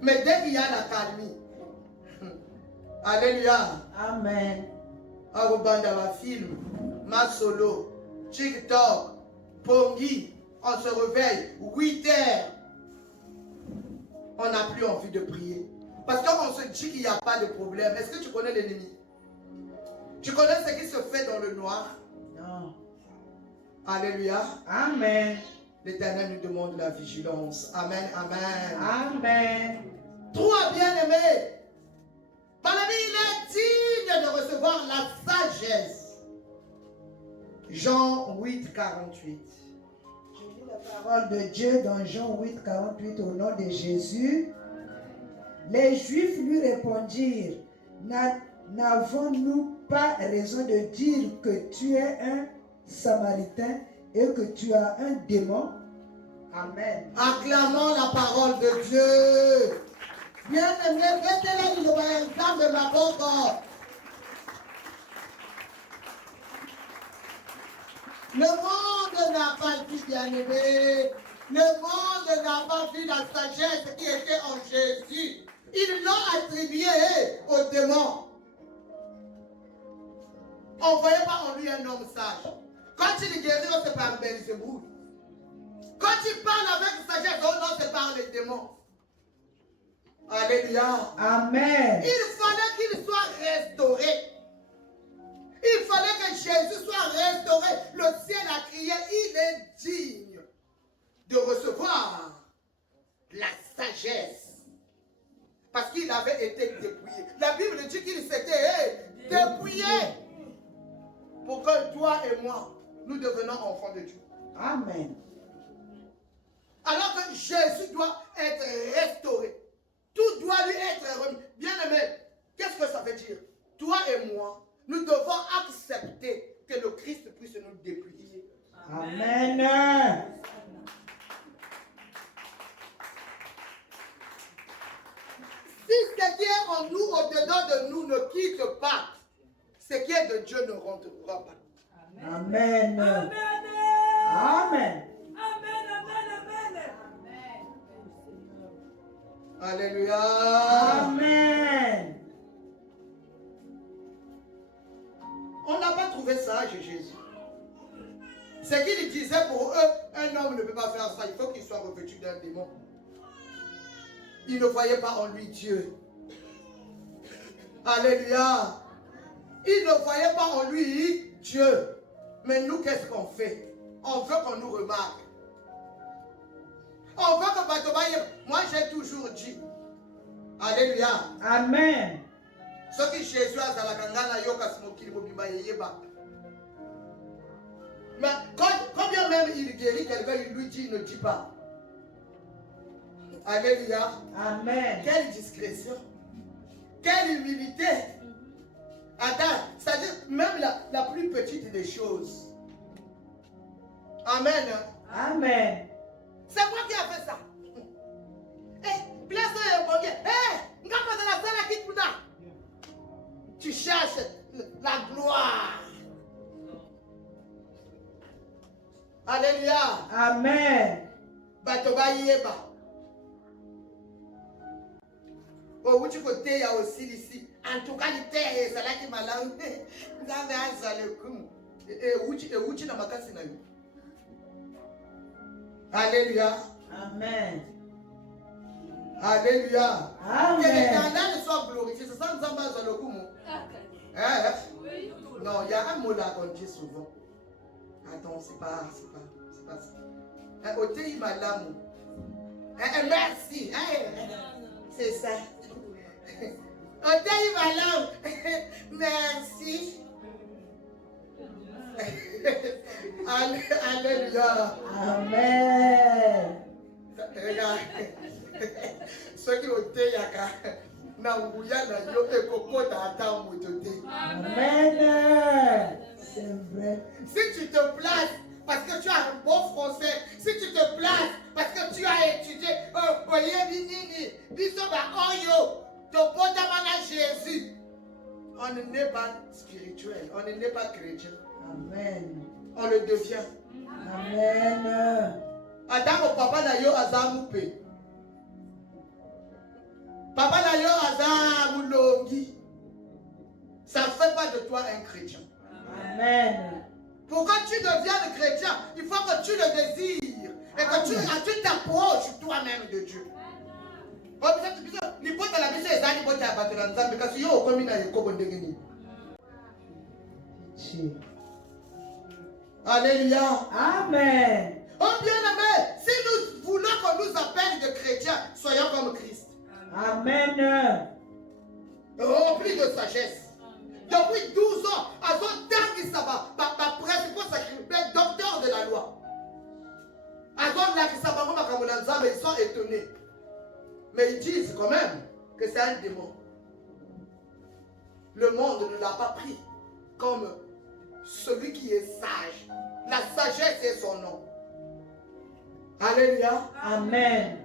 mais dès qu'il y a la calmie, alléluia. Amen. Arubanda va film, ma solo, TikTok, Pongi, on se réveille, 8 heures. On n'a plus envie de prier. Parce qu'on se dit qu'il n'y a pas de problème. Est-ce que tu connais l'ennemi? Tu connais ce qui se fait dans le noir? Non. Alléluia. Amen. L'Éternel nous demande la vigilance. Amen, amen. Amen. 3, bien-aimés. Par la vie, il est digne de recevoir la sagesse. Jean 8, 48. Je lis la parole de Dieu dans Jean 8, 48 au nom de Jésus. Les Juifs lui répondirent, n'avons-nous pas raison de dire que tu es un Samaritain et que tu as un démon? Amen. Acclamons la parole de Dieu. Bien-aimé, mettez-la dans le temps de ma bouche. Le monde n'a pas vu, bien-aimé. Le monde n'a pas vu la sagesse qui était en Jésus. Ils l'ont attribuée aux démons. On ne voyait pas en lui un homme sage. Quand il guérit, c'est par Belzéboul. Quand il parle avec sagesse, oh non, c'est par les démons. Alléluia. Amen. Il fallait qu'il soit restauré. Il fallait que Jésus soit restauré. Le ciel a crié, il est digne de recevoir la sagesse. Parce qu'il avait été dépouillé. La Bible dit qu'il s'était dépouillé pour que toi et moi, nous devenions enfants de Dieu. Amen. Alors que Jésus doit être restauré. Tout doit lui être remis. Bien-aimé, qu'est-ce que ça veut dire? Toi et moi, nous devons accepter que le Christ puisse nous dépouiller. Amen. Si ce qui est en nous, au-dedans de nous, ne quitte pas, ce qui est de Dieu ne rentrera pas. Amen. Amen. Amen. Amen. Amen. Alléluia. Amen. On n'a pas trouvé sage Jésus. Ce qu'il disait pour eux, un homme ne peut pas faire ça, il faut qu'il soit revêtu d'un démon. Ils ne voyaient pas en lui Dieu. Alléluia. Ils ne voyaient pas en lui Dieu. Mais nous, qu'est-ce qu'on fait? On veut qu'on nous remarque. On veut que Batobaye. Moi, j'ai toujours dit. Alléluia. Amen. Ce que Jésus a dans la kangana yoka smokili mobimba yeba. Mais quand bien même il guérit quelqu'un, il lui dit, il ne dit pas. Alléluia. Amen. Quelle discrétion. Quelle humilité. Attends, c'est-à-dire même la plus petite des choses. Amen. Amen. C'est moi qui ai fait ça. Eh, place-toi et bon Dieu. Eh, on va passer la salle à qui tu n'as. Tu cherches la gloire. Alléluia. Amen. Batoba yeba. Oh, où tu côté, il y a aussi ici. En tout cas, il était, c'est là qui m'a langue. Vous avez un zalekum. Et où tu n'as pas cassé. Alléluia. Amen. Alléluia. Amen. Que l'Éternel soit glorifié. C'est ça, nous avons besoin de coup. Non, il y a un mot là qu'on dit souvent. Attends, c'est pas ça. Ôtez ma lame. Merci. C'est ça. Ôtez ma lame. Merci. Alléluia. Amen. Regarde. Ceux qui ont été yaka. Nanguya na yo ekoko tata motote. Amen. C'est vrai. Si tu te places parce que tu as un bon français, si tu te places parce que tu as étudié, Jésus, on n'est pas spirituel, on n'est pas chrétien. Amen. On le devient. Amen. Attends, papa na yo azamupe. Papa na yo azamulongi. Ça ne fait pas de toi un chrétien. Amen. Pour que tu deviennes chrétien, il faut que tu le désires et que tu t'approches toi-même de Dieu. Alléluia. Amen. Oh bien-aimé, si nous voulons qu'on nous appelle de chrétiens, soyons comme Christ. Amen. Remplis de sagesse. Depuis 12 ans, à son temps, ça va. Ma principal sacrifice, docteur de la loi. À son temps, ils sont étonnés. Mais ils disent quand même que c'est un démon. Le monde ne l'a pas pris comme celui qui est sage. La sagesse est son nom. Alléluia. Amen.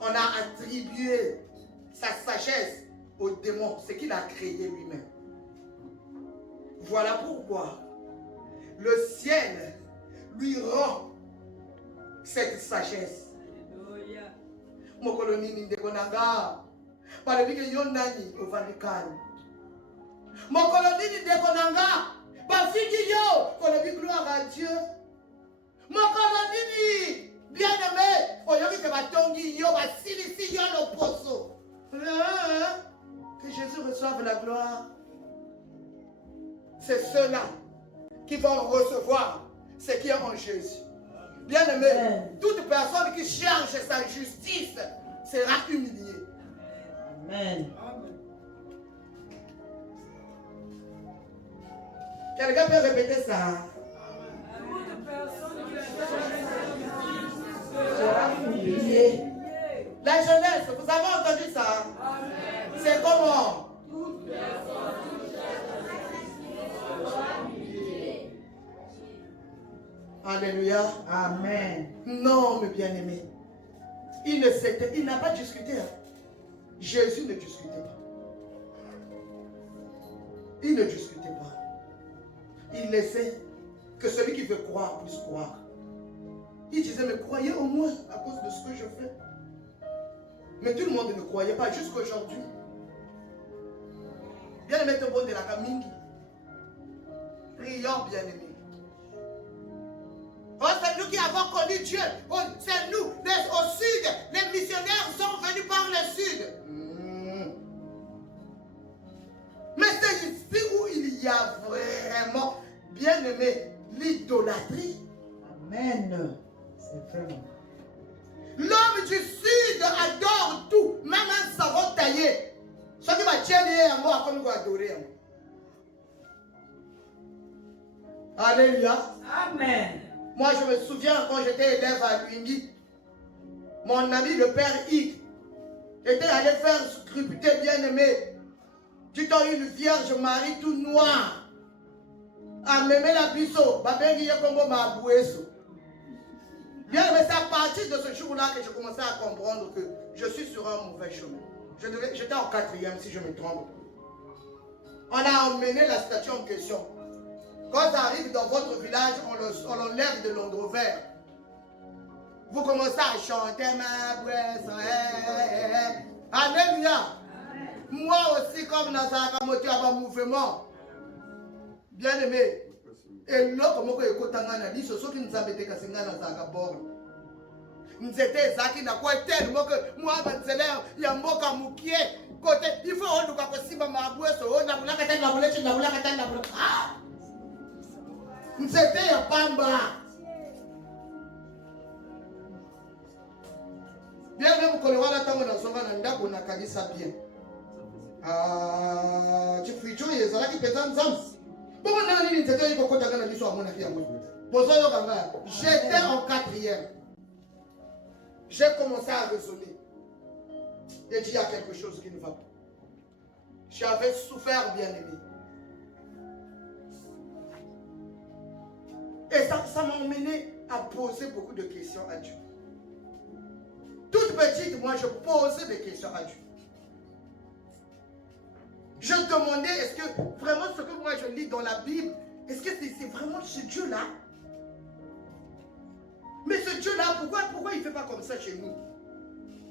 On a attribué sa sagesse au démon, ce qu'il a créé lui-même. Voilà pourquoi le ciel lui rend cette sagesse. Mokolonini ndekonanga. Balebike yonani ovalikani. Mokolonini ndekonanga. Bafiki yo. Kolobi gloire à Dieu. Mokolonini bien-aimé. Oyoki ke batongi yo basilisi yo l'opposo. Que Jésus reçoive la gloire. C'est ceux-là qui vont recevoir ce qui est en Jésus. Bien-aimé, toute personne qui cherche sa justice sera humiliée. Amen. Quelqu'un peut répéter ça? Toute personne qui cherche sa Sera humilié. La jeunesse, vous avez entendu ça? C'est comment? Alléluia. Amen. Non, mes bien-aimés. Il n'a pas discuté. Hein. Jésus ne discutait pas. Il ne discutait pas. Il laissait que celui qui veut croire puisse croire. Il disait, mais croyez au moins à cause de ce que je fais. Mais tout le monde ne croyait pas jusqu'aujourd'hui. Bien-aimé, ton bon de la Kamingi. Prions, bien-aimé. Oh, c'est nous qui avons connu Dieu. Oh, c'est nous, au sud. Les missionnaires sont venus par le sud. Mais c'est ici où il y a vraiment, bien aimé, l'idolâtrie. Amen. C'est vraiment. L'homme du sud adore tout, même un savon taillé. Ce qui va tirer un mot à comme adorer. Alléluia. Amen. Moi, je me souviens quand j'étais élève à Luingui, mon ami le père Yves était allé faire scruputer bien-aimé. Tu t'as une vierge Marie tout noir. À mémé la biseau, bien, mais c'est à partir de ce jour-là que je commençais à comprendre que je suis sur un mauvais chemin. J'étais en 4e si je me trompe. On a emmené la statue en question. Quand ça arrive dans votre village, on l'enlève de l'endroit. Vous commencez à chanter, ma bresse. Alléluia. Moi aussi, comme dans un mouvement, bien aimé. Et là, comme on écoute un dit, ce sont qui nous a mis dans un bord. Nous étions qui n'a pas été, moi, il y a un mot comme Moukié. Côté, il faut qu'on nous fasse ma bresse. On a voulu que la boulette, la boulette, la boulette. Ah! Nous étions à Pamba. Bien même qu'on voit la table dans son vent, on a calé ça bien. Ah, tu fais jouer, ça là qui peut en zone. Bon, on a dit que c'était une cocotte à la mission à mon avis. J'étais en 4e. J'ai commencé à raisonner. J'ai dit, il y a quelque chose qui ne va pas. J'avais souffert, bien aimé. Et ça m'a emmené à poser beaucoup de questions à Dieu. Toute petite, moi, je posais des questions à Dieu. Je demandais, est-ce que vraiment ce que moi je lis dans la Bible, est-ce que c'est vraiment ce Dieu-là? Mais ce Dieu-là, pourquoi il ne fait pas comme ça chez nous?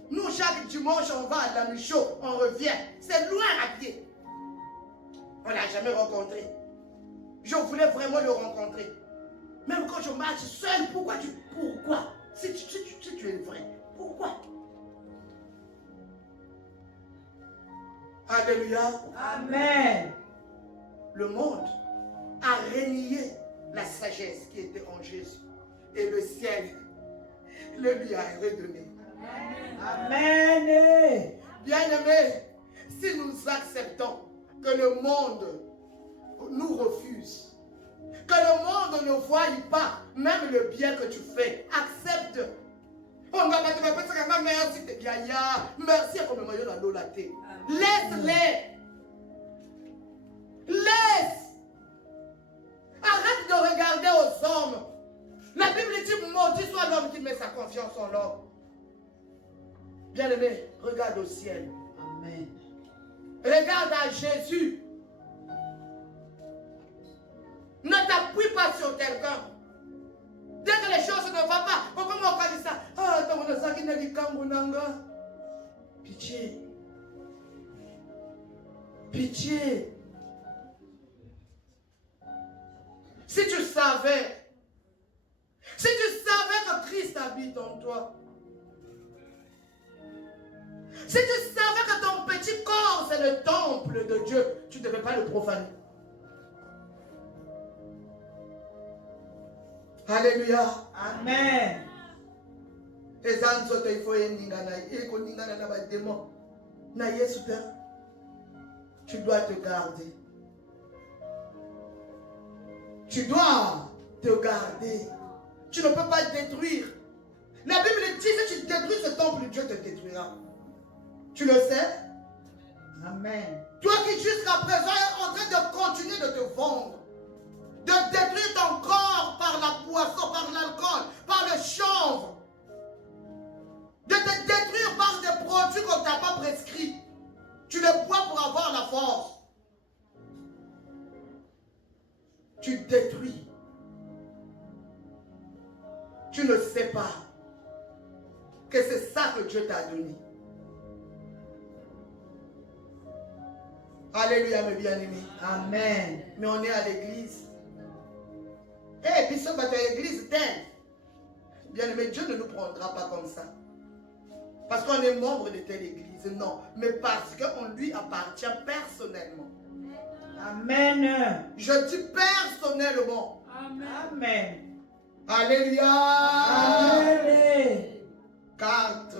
Nous, chaque dimanche, on va à la Michaud, on revient. C'est loin à pied. On ne l'a jamais rencontré. Je voulais vraiment le rencontrer. Même quand je marche seul, pourquoi? Si tu es vrai, pourquoi? Alléluia. Amen. Le monde a renié la sagesse qui était en Jésus. Et le ciel le lui a redonné. Amen. Bien-aimés, si nous acceptons que le monde nous refuse, que le monde ne voie pas même le bien que tu fais, accepte. Merci, merci comme maillot dans l'eau la thé. Laisse-les. Laisse. Arrête de regarder aux hommes. La Bible dit maudit soit l'homme qui met sa confiance en l'homme. Bien-aimé, regarde au ciel. Amen. Regarde à Jésus. Ne t'appuie pas sur quelqu'un. Dès que les choses ne vont pas, comment on dit ça? Ah, pitié. Pitié. Si tu savais que Christ habite en toi, si tu savais que ton petit corps c'est le temple de Dieu, tu ne devais pas le profaner. Alléluia. Amen. Les autres, il faut y démon. Tu dois te garder. Tu dois te garder. Tu ne peux pas détruire. La Bible dit si tu détruis ce temple, Dieu te détruira. Tu le sais? Amen. Toi qui jusqu'à présent es en train de continuer de te vendre, de détruire ton corps par la boisson, par l'alcool, par le chanvre, de te détruire par des produits qu'on ne t'a pas prescrits. Tu les bois pour avoir la force. Tu détruis. Tu ne sais pas que c'est ça que Dieu t'a donné. Alléluia, mes bien-aimés. Amen. Mais on est à l'église. Et puis ça va être l'église telle. Bien-aimé, Dieu ne nous prendra pas comme ça. Parce qu'on est membre de telle église. Non. Mais parce qu'on lui appartient personnellement. Amen. Je dis personnellement. Amen. Alléluia. Amen. 4.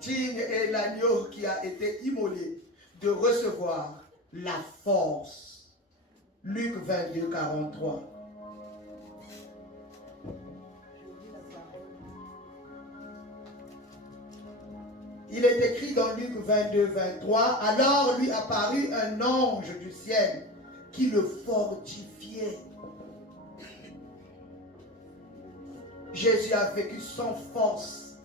Digne est l'agneau qui a été immolé de recevoir la force. Luc 22, 43. Il est écrit dans Luc 22, 23, alors lui apparut un ange du ciel qui le fortifiait. Jésus a vécu sans force.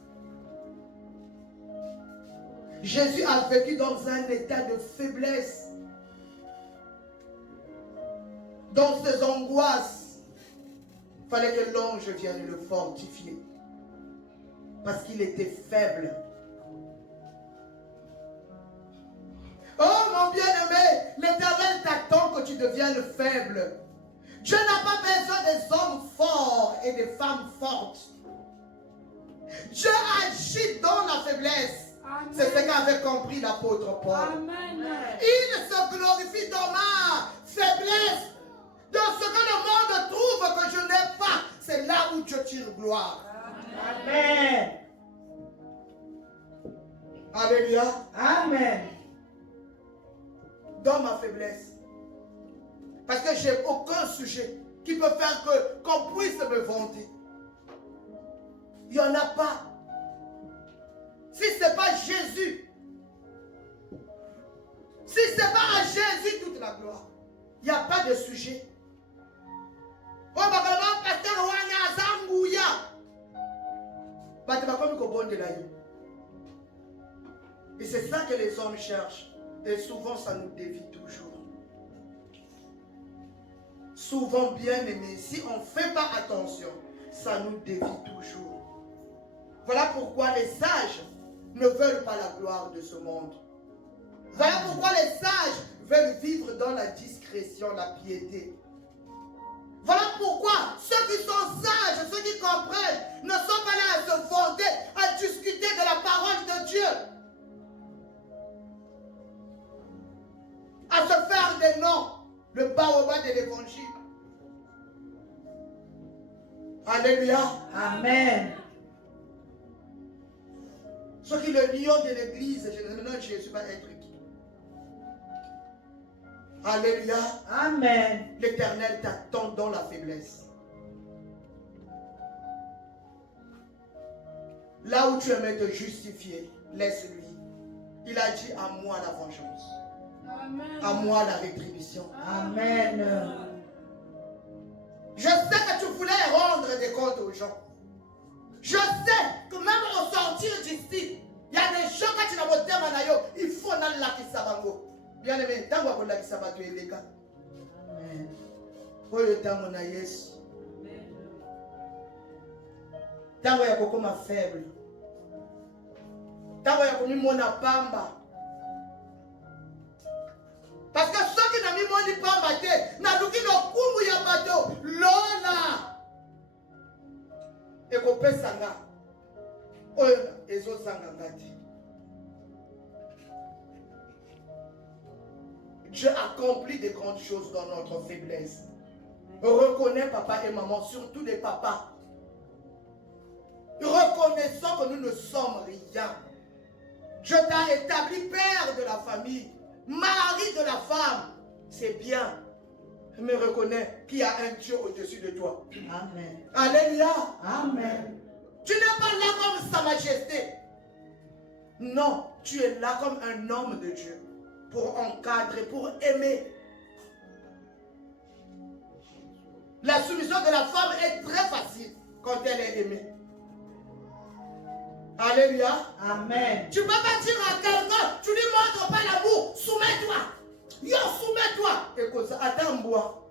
Jésus a vécu dans un état de faiblesse. Dans ses angoisses, il fallait que l'ange vienne le fortifier. Parce qu'il était faible. Oh mon bien-aimé, l'Éternel t'attend que tu deviennes faible. Dieu n'a pas besoin des hommes forts et des femmes fortes. Dieu agit dans la faiblesse. C'est ce qu'avait compris l'apôtre Paul. Amen. Il se glorifie dans ma faiblesse. Dans ce que le monde trouve que je n'ai pas, c'est là où Dieu tire gloire. Amen. Alléluia. Amen. Dans ma faiblesse. Parce que j'ai aucun sujet qui peut faire qu'on puisse me vanter. Il n'y en a pas. Si ce n'est pas Jésus, si ce n'est pas à Jésus toute la gloire, il n'y a pas de sujet. Et c'est ça que les hommes cherchent. Et souvent, ça nous dévie toujours. Souvent, bien aimé, si on ne fait pas attention, ça nous dévie toujours. Voilà pourquoi les sages ne veulent pas la gloire de ce monde. Voilà pourquoi les sages veulent vivre dans la discrétion, la piété. Voilà pourquoi ceux qui sont sages, ceux qui comprennent, ne sont pas là à se vanter, à discuter de la parole de Dieu. à se faire des noms, le baobab de l'évangile. Alléluia. Amen. Ce qui est le lion de l'église, généralement Jésus va être qui? Alléluia. Amen. L'Éternel t'attend dans la faiblesse. Là où tu aimais te justifier, laisse-lui. Il a dit à moi la vengeance. Amen. À moi la rétribution. Amen. Je sais que tu voulais rendre des comptes aux gens. Je sais que même au sortir d'ici, il y a des gens quand tu n'as pas de manayo, il faut dans la kisabango. Bien aimé, tant que la kisabato est le cas. Amen. Pour le temps on a yes. Tant que y a beaucoup ma faible. Tant que y a comme mon pamba. Parce que ceux qui n'ont mis mon pamba, n'a luki no kumu ya bato, lola. Et qu'on peut sanga. Oyo ezo sanga ngati. Dieu accomplit de grandes choses dans notre faiblesse. Reconnais papa et maman, surtout les papas. Reconnaissons que nous ne sommes rien. Dieu t'a établi père de la famille, mari de la femme. C'est bien. Mais reconnais qu'il y a un Dieu au-dessus de toi. Amen. Alléluia. Amen. Tu n'es pas là comme sa majesté. Non, tu es là comme un homme de Dieu. Pour encadrer, pour aimer. La soumission de la femme est très facile quand elle est aimée. Alléluia. Amen. Tu ne peux pas dire à quelqu'un, tu lui montres pas l'amour, soumets-toi. Yo, soumets-toi. Écoute, attends, bois.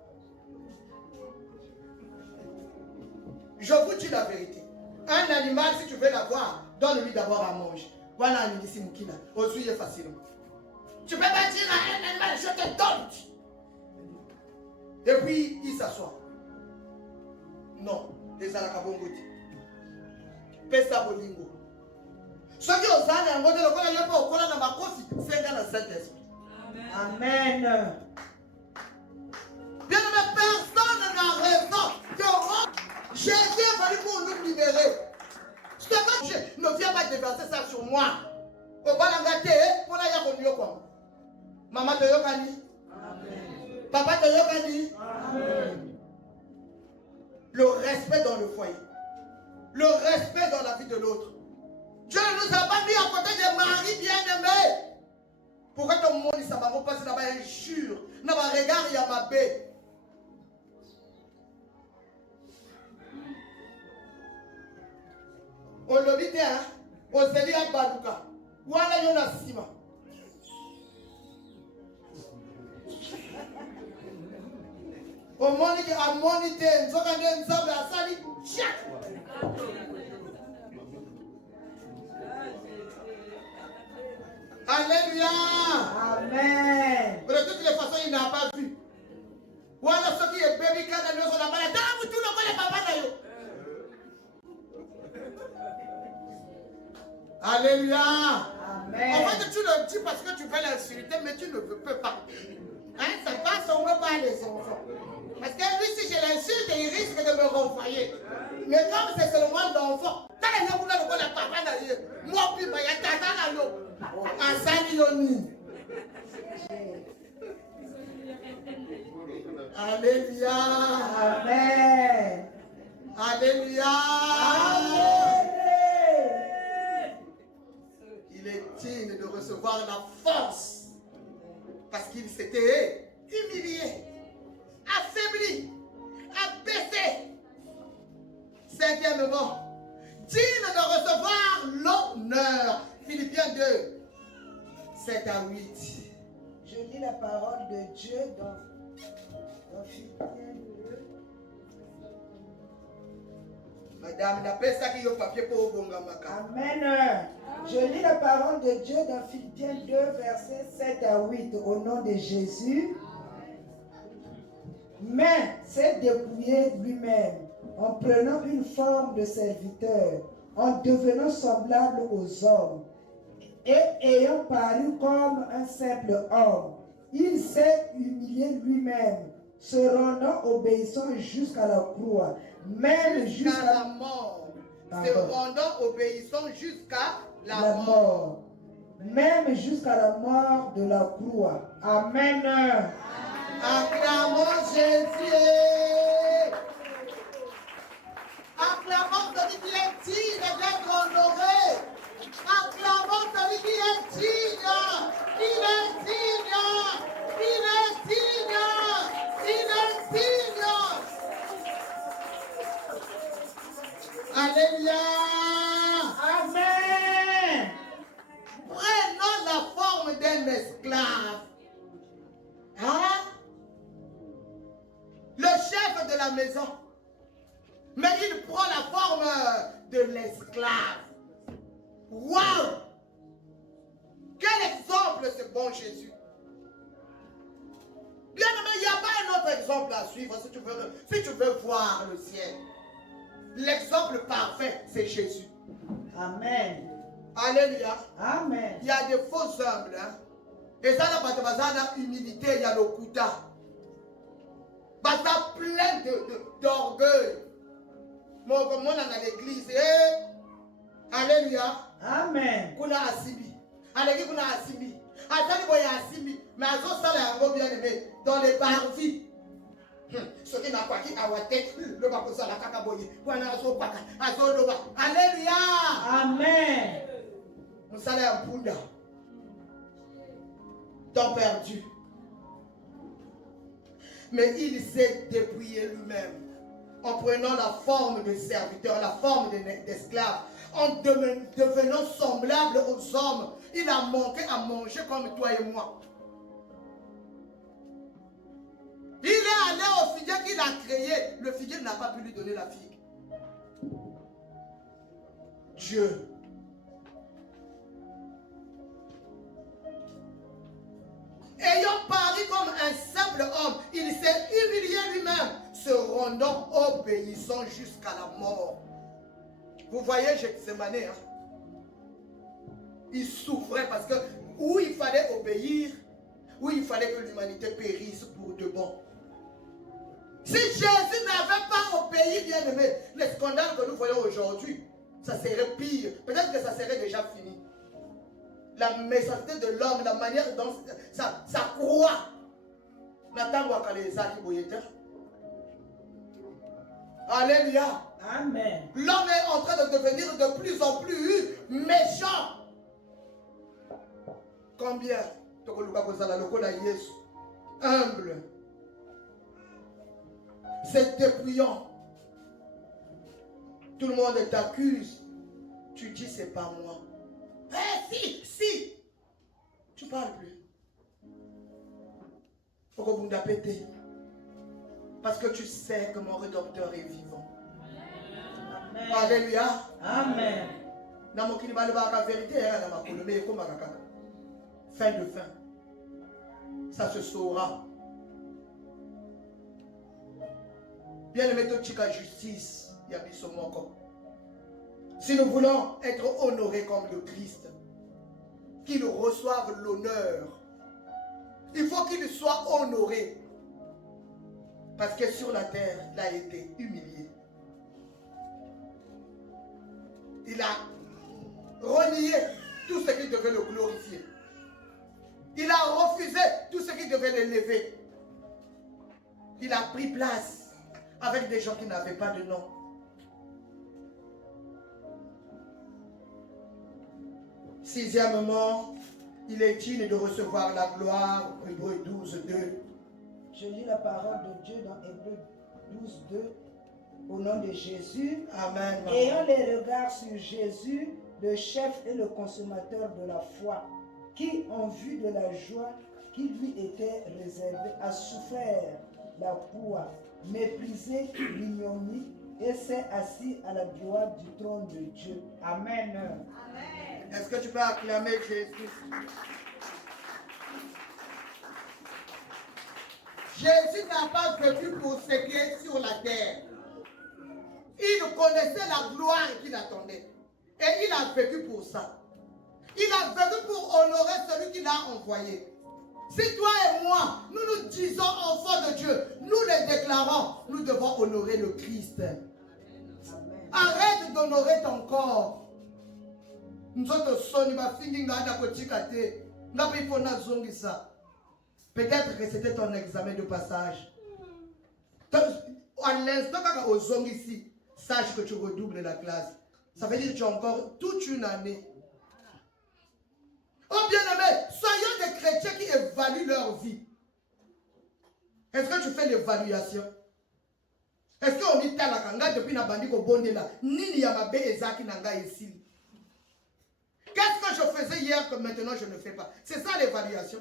Je vous dis la vérité. Un animal, si tu veux l'avoir, donne-lui d'abord à manger. Voilà un ici, Moukina. Osuyez facilement. Tu ne peux pas dire à un animal, je te donne. Et puis, il s'assoit. Non, les alakabongoti. Pesa bolingo. Ceux qui ont ça, ils ont c'est dans le Saint-Esprit. Amen. Bien aimé, personne n'a raison de rendre. Jésus est venu pour nous libérer. Ce que je ne viens pas déverser ça sur moi. Au balangate, pour la yakonyo quoi. Maman te yokani. Papa te yokani. Le respect dans le foyer. Le respect dans la vie de l'autre. Dieu ne nous a pas mis à côté des maris bien-aimés. Pourquoi tout le monde ne va pas passer là-bas un jure, n'a pas regard, il y a ma baie. On le dit, hein, on se dit à Baluka. Voilà, il y en a sima. Au monde qui a monité, nous avons un ensemble à Sali, chaque. Alléluia. Amen. Mais de toutes les façons, il n'a pas vu. Voilà ce qui est baby quand nous sommes là-bas. Dans tout le monde est papa d'ailleurs. Alléluia. Amen. En fait, tu le dis parce que tu veux l'insulter, mais tu ne peux pas. Hein, ça passe, on ne veut pas les enfants. Parce que lui, si je l'insulte, il risque de me renvoyer. Mais comme c'est seulement l'enfant, moi, puis, il y a tata là, en Salioni. Alléluia. Amen. Alléluia. Amen. Il est digne de recevoir la force. Parce qu'il s'était humilié, affaibli, abaissé. Cinquièmement, digne de recevoir l'honneur. Philippiens 2, 7 à 8. Je lis la parole de Dieu dans Philippiens 2. Madame, n'appelle ça qu'il y a papier pour Bongamaka. Amen. Je lis la parole de Dieu dans Philippiens 2, versets 7 à 8, au nom de Jésus. Mais s'est dépouillé lui-même en prenant une forme de serviteur, en devenant semblable aux hommes, et ayant paru comme un simple homme, il s'est humilié lui-même, se rendant obéissant jusqu'à la croix, même Jusqu'à la jusqu'à mort. Se Pardon. rendant obéissant jusqu'à la la mort. mort, même jusqu'à la mort de la croix. Amen. Acclamons Jésus. Acclamons celui qui est digne d'être honoré. Acclamons celui qui est digne. Il est digne. Il est digne. Il est digne. Alléluia. Amen. Prenons la forme d'un esclave. Hein? Le chef de la maison. Mais il prend la forme de l'esclave. Waouh! Quel exemple ce bon Jésus. Bien aimé, il n'y a pas un autre exemple à suivre si tu veux voir le ciel. L'exemple parfait, c'est Jésus. Amen. Alléluia. Amen. Il y a des faux humbles. Hein? Et ça, la humilité, il y a le kuta. Bata plein d'orgueil. Moi, comme on est à l'église. Alléluia. Amen. Kuna asibi. Alléluia, kuna asibi. Attendez, boy, asibi. Mais à ce ça, là, bien aimé, dans les parvis. Ce qui n'a pas qui a ouaté, le bakosa la kakaboye. Alléluia. Amen. Nous allons à Bunda. Temps perdu. Mais il s'est dépouillé lui-même en prenant la forme de serviteur, la forme d'esclave, en devenant semblable aux hommes. Il a manqué à manger comme toi et moi. Il est allé au figuier qu'il a créé. Le figuier n'a pas pu lui donner la figue. Dieu. Ayant parlé comme un simple homme, il s'est humilié lui-même, se rendant obéissant jusqu'à la mort. Vous voyez Gethsémane, hein? Il souffrait parce que où il fallait obéir, où il fallait que l'humanité périsse pour de bon. Si Jésus n'avait pas obéi, bien aimé, les scandales que nous voyons aujourd'hui, ça serait pire. Peut-être que ça serait déjà fini. La méchanceté de l'homme, la manière dont ça croît. Alléluia. Amen. L'homme est en train de devenir de plus en plus méchant. Combien? Humble. C'est dépouillant. Tout le monde t'accuse. Tu dis c'est pas moi. Eh si. Tu parles plus. Faut que vous me pété. Parce que tu sais que mon rédempteur est vivant. Amen. Alléluia. Amen. Fin de fin. Ça se saura. Bien aimé, tu as justice. Si nous voulons être honorés comme le Christ, qu'il reçoive l'honneur, il faut qu'il soit honoré. Parce que sur la terre, il a été humilié. Il a renié tout ce qui devait le glorifier. Il a refusé tout ce qui devait l'élever. Il a pris place avec des gens qui n'avaient pas de nom. Sixièmement, il est digne de recevoir la gloire. Hébreux 12, 2. Je lis la parole de Dieu dans Hébreux 12, 2. Au nom de Jésus. Amen. Ayant les regards sur Jésus, le chef et le consommateur de la foi, qui, en vue de la joie qui lui était réservée, a souffert la croix, méprisé l'ignominie et s'est assis à la droite du trône de Dieu. Amen. Amen. Est-ce que tu peux acclamer Jésus? Jésus n'a pas vécu pour ce qui est sur la terre. Il connaissait la gloire qu'il attendait. Et il a vécu pour ça. Il a vécu pour honorer celui qui l'a envoyé. Si toi et moi, nous nous disons enfants de Dieu, nous les déclarons, nous devons honorer le Christ. Arrête d'honorer ton corps. Peut-être que c'était ton examen de passage. À l'instant quand on zong ici, sache que tu redoubles la classe. Ça veut dire que tu as encore toute une année. Oh bien-aimé, soyons des chrétiens qui évaluent leur vie. Est-ce que tu fais l'évaluation? Est-ce qu'on dit la kanga depuis na bandi ko bonde là? Nini yamabe ezaki nanga ici. Qu'est-ce que je faisais hier que maintenant je ne fais pas? C'est ça l'évaluation.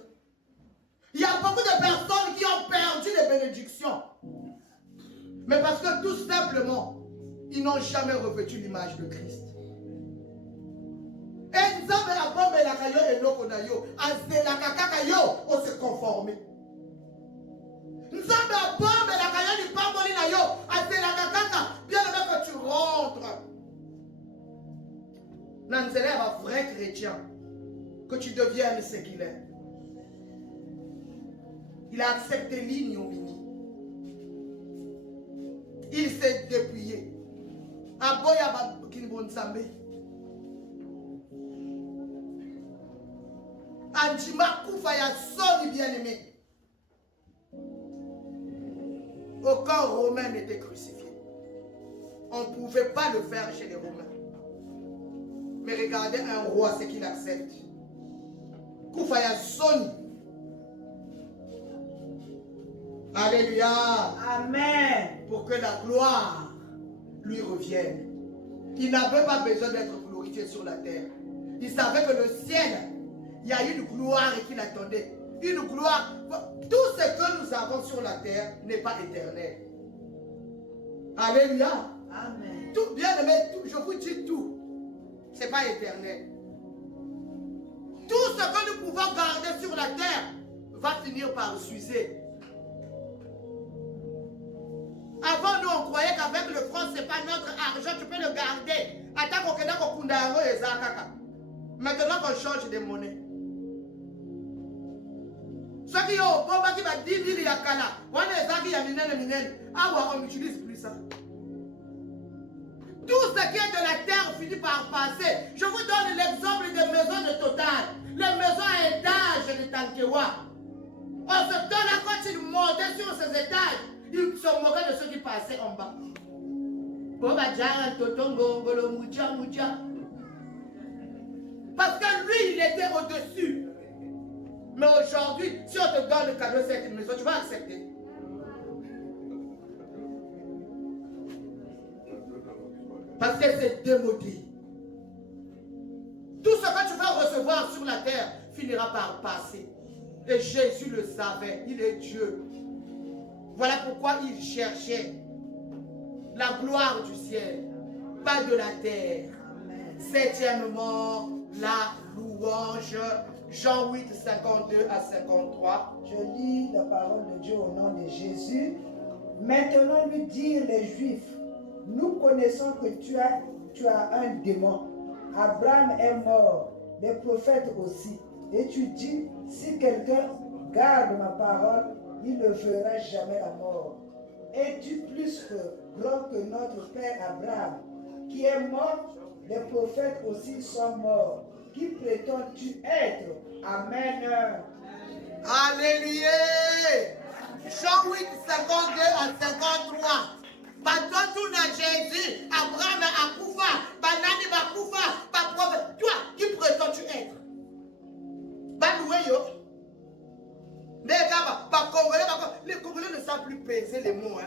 Il y a beaucoup de personnes qui ont perdu les bénédictions. Mais parce que tout simplement, ils n'ont jamais revêtu l'image de Christ. Nzambe abombelaka yo eloko na yo, azelaka kaka yo ose conformer. Nzambe abombelaka yo lipamboli na yo, azelaka kaka bien que tu rentres. Nanzele est un vrai chrétien, que tu deviennes ce qu'il est. Il a accepté l'ignominie. Il s'est dépouillé. Aboya Kinbonsambe. Anjima Koufaya Soni bien-aimé. Aucun Romain n'était crucifié. On ne pouvait pas le faire chez les Romains. Mais regardez un roi, ce qu'il accepte. Koufaya Soni. Alléluia. Amen. Pour que la gloire lui revienne. Il n'avait pas besoin d'être glorifié sur la terre. Il savait que le ciel, il y a une gloire qui l'attendait. Une gloire. Tout ce que nous avons sur la terre n'est pas éternel. Alléluia. Amen. Tout bien aimé, je vous dis tout. Ce n'est pas éternel. Tout ce que nous pouvons garder sur la terre va finir par s'user. Avant, nous, on croyait qu'avec le franc, ce n'est pas notre argent, tu peux le garder. Maintenant qu'on change de monnaie. Ceux qui ont 10 000 on n'utilise plus ça. Tout ce qui est de la terre finit par passer. Je vous donne l'exemple des maisons de Total. Les maisons à étages de Tankewa. On se donne à quand ils montaient sur ces étages. Ils se moquaient de ceux qui passaient en bas. Parce que lui, il était au-dessus. Mais aujourd'hui, si on te donne le cadeau de cette maison, tu vas accepter. Parce que c'est démodé. Tout ce que tu vas recevoir sur la terre finira par passer. Et Jésus le savait, il est Dieu. Voilà pourquoi il cherchait la gloire du ciel, pas de la terre. Septièmement, la louange. Jean 8, 52 à 53. Je lis la parole de Dieu au nom de Jésus. Maintenant lui dirent les Juifs, nous connaissons que tu as un démon. Abraham est mort, les prophètes aussi. Et tu dis, si quelqu'un garde ma parole, il ne verra jamais la mort. Es-tu plus grand que notre père Abraham, qui est mort? Les prophètes aussi sont morts. Qui prétends-tu être? Amen. Alléluia. Jean 8, 52 à 53. Pendant tout na Jésus, Abraham a Koufa, Banani va Koufa, toi, qui prétends-tu être? Banoué. Les Congolais ne savent plus peser les mots.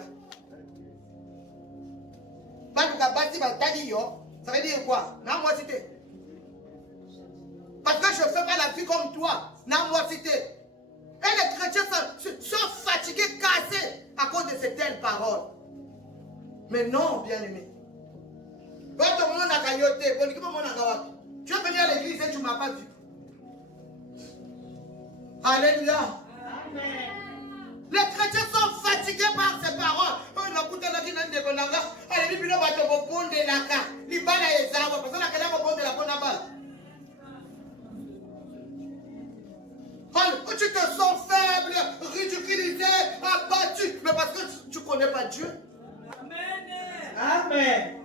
Ça veut dire quoi? Moi cité. Parce que je ne fais pas la vie comme toi. Moi cité. Et les chrétiens sont fatigués, cassés à cause de ces telles paroles. Mais non, bien-aimé. Tu es venu à l'église et tu ne m'as pas vu. Alléluia. Amen. Les chrétiens sont fatigués par ces paroles. tu te sens faible, ridiculisé, abattu. Mais parce que tu ne connais pas Dieu. Amen. Amen.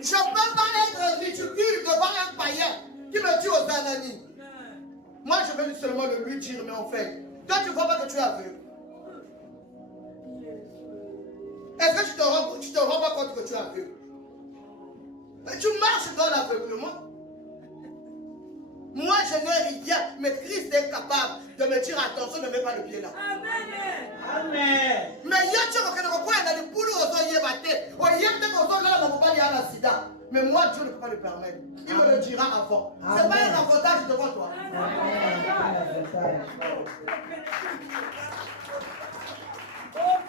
Je ne peux pas être ridicule devant un païen qui me dit aux ananis. Moi, je vais seulement lui dire, mais en fait, toi, tu ne vois pas que tu es aveugle. Est-ce que tu te rends pas compte que tu es aveugle? Tu marches dans l'aveuglement. Moi, je n'ai rien, mais Christ est capable de me dire attention, ne mets pas le pied là. Amen. Amen. Mais il y a des gens qui ne peuvent pas le sida. Mais moi, Dieu ne peut pas le permettre. Il me le dira avant. Ce n'est pas un avantage devant toi.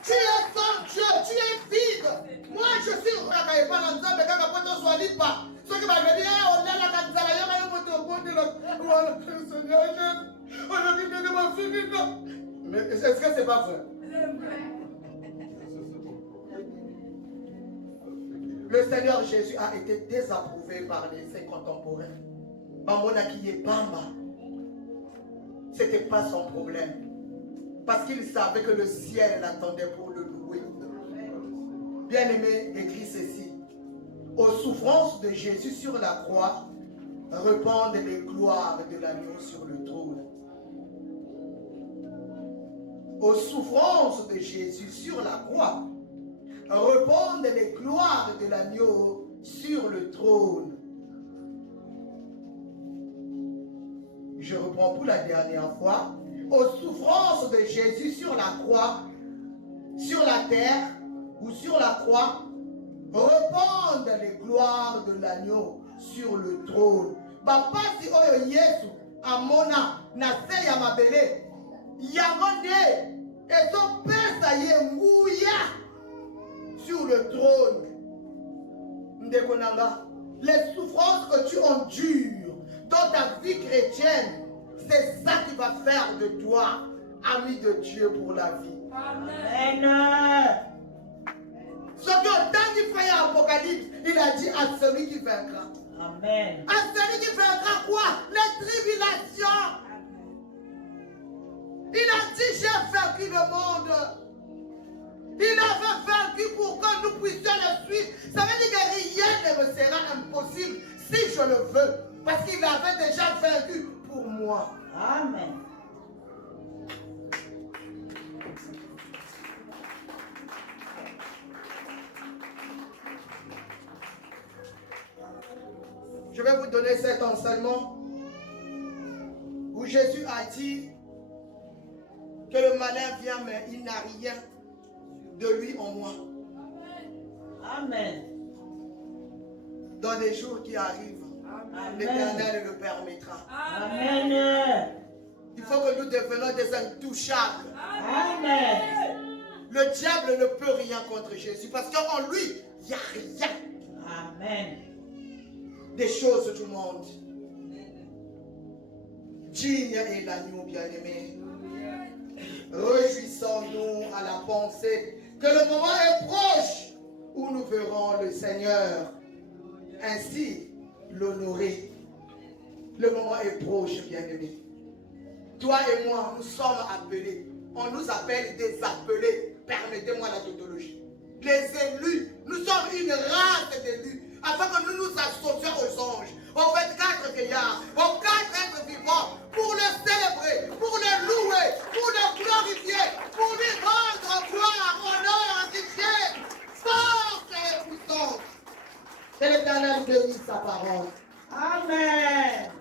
Tu es sans Dieu, tu es vide. Moi, je suis ce qui m'a dit, on a la canzala, il y a un mais est-ce que c'est pas vrai? Le Seigneur Jésus a été désapprouvé par ses contemporains. Bambona qui est Bamba. Ce n'était pas son problème. Parce qu'il savait que le ciel l'attendait pour le louer. Bien-aimé, écrit ceci. Aux souffrances de Jésus sur la croix, répandent les gloires de l'agneau sur le trône. Aux souffrances de Jésus sur la croix, répandent les gloires de l'agneau sur le trône. Je reprends pour la dernière fois. Aux souffrances de Jésus sur la croix, sur la terre ou sur la croix, répandent les gloires de l'agneau sur le trône. Papa si oyo Yesu amona na se ya mabele yango nde ezopesa ye nguya sur le trône. Ndeko nanga, les souffrances que tu endures dans ta vie chrétienne, c'est ça qui va faire de toi ami de Dieu pour la vie. Amen. Ce que il fait à Apocalypse, il a dit à celui qui vaincra. Amen. À celui qui vaincra quoi? Les tribulations. Il a dit, j'ai vaincu le monde. Il avait vaincu pour que nous puissions le suivre. Ça veut dire que rien ne me sera impossible si je le veux. Parce qu'il avait déjà vaincu pour moi. Amen. Je vais vous donner cet enseignement où Jésus a dit que le malin vient, mais il n'a rien de lui en moi. Amen. Dans les jours qui arrivent, l'Éternel le permettra. Amen. Il faut que nous devenions des intouchables. Amen. Le diable ne peut rien contre Jésus parce qu'en lui, il n'y a rien. Amen. Des choses du monde. Digne est l'agneau bien-aimé. Réjouissons-nous à la pensée que le moment est proche où nous verrons le Seigneur ainsi l'honorer. Le moment est proche, bien-aimé. Toi et moi, nous sommes appelés. On nous appelle des appelés. Permettez-moi la tautologie. Les élus. Nous sommes une race d'élus. Afin que nous nous associons aux anges, aux 24 vieillards, aux 4 êtres vivants, pour le célébrer, pour le louer, pour le glorifier, pour lui rendre gloire, honneur, richesse, force et puissance. Que l'Éternel bénisse sa parole. Amen.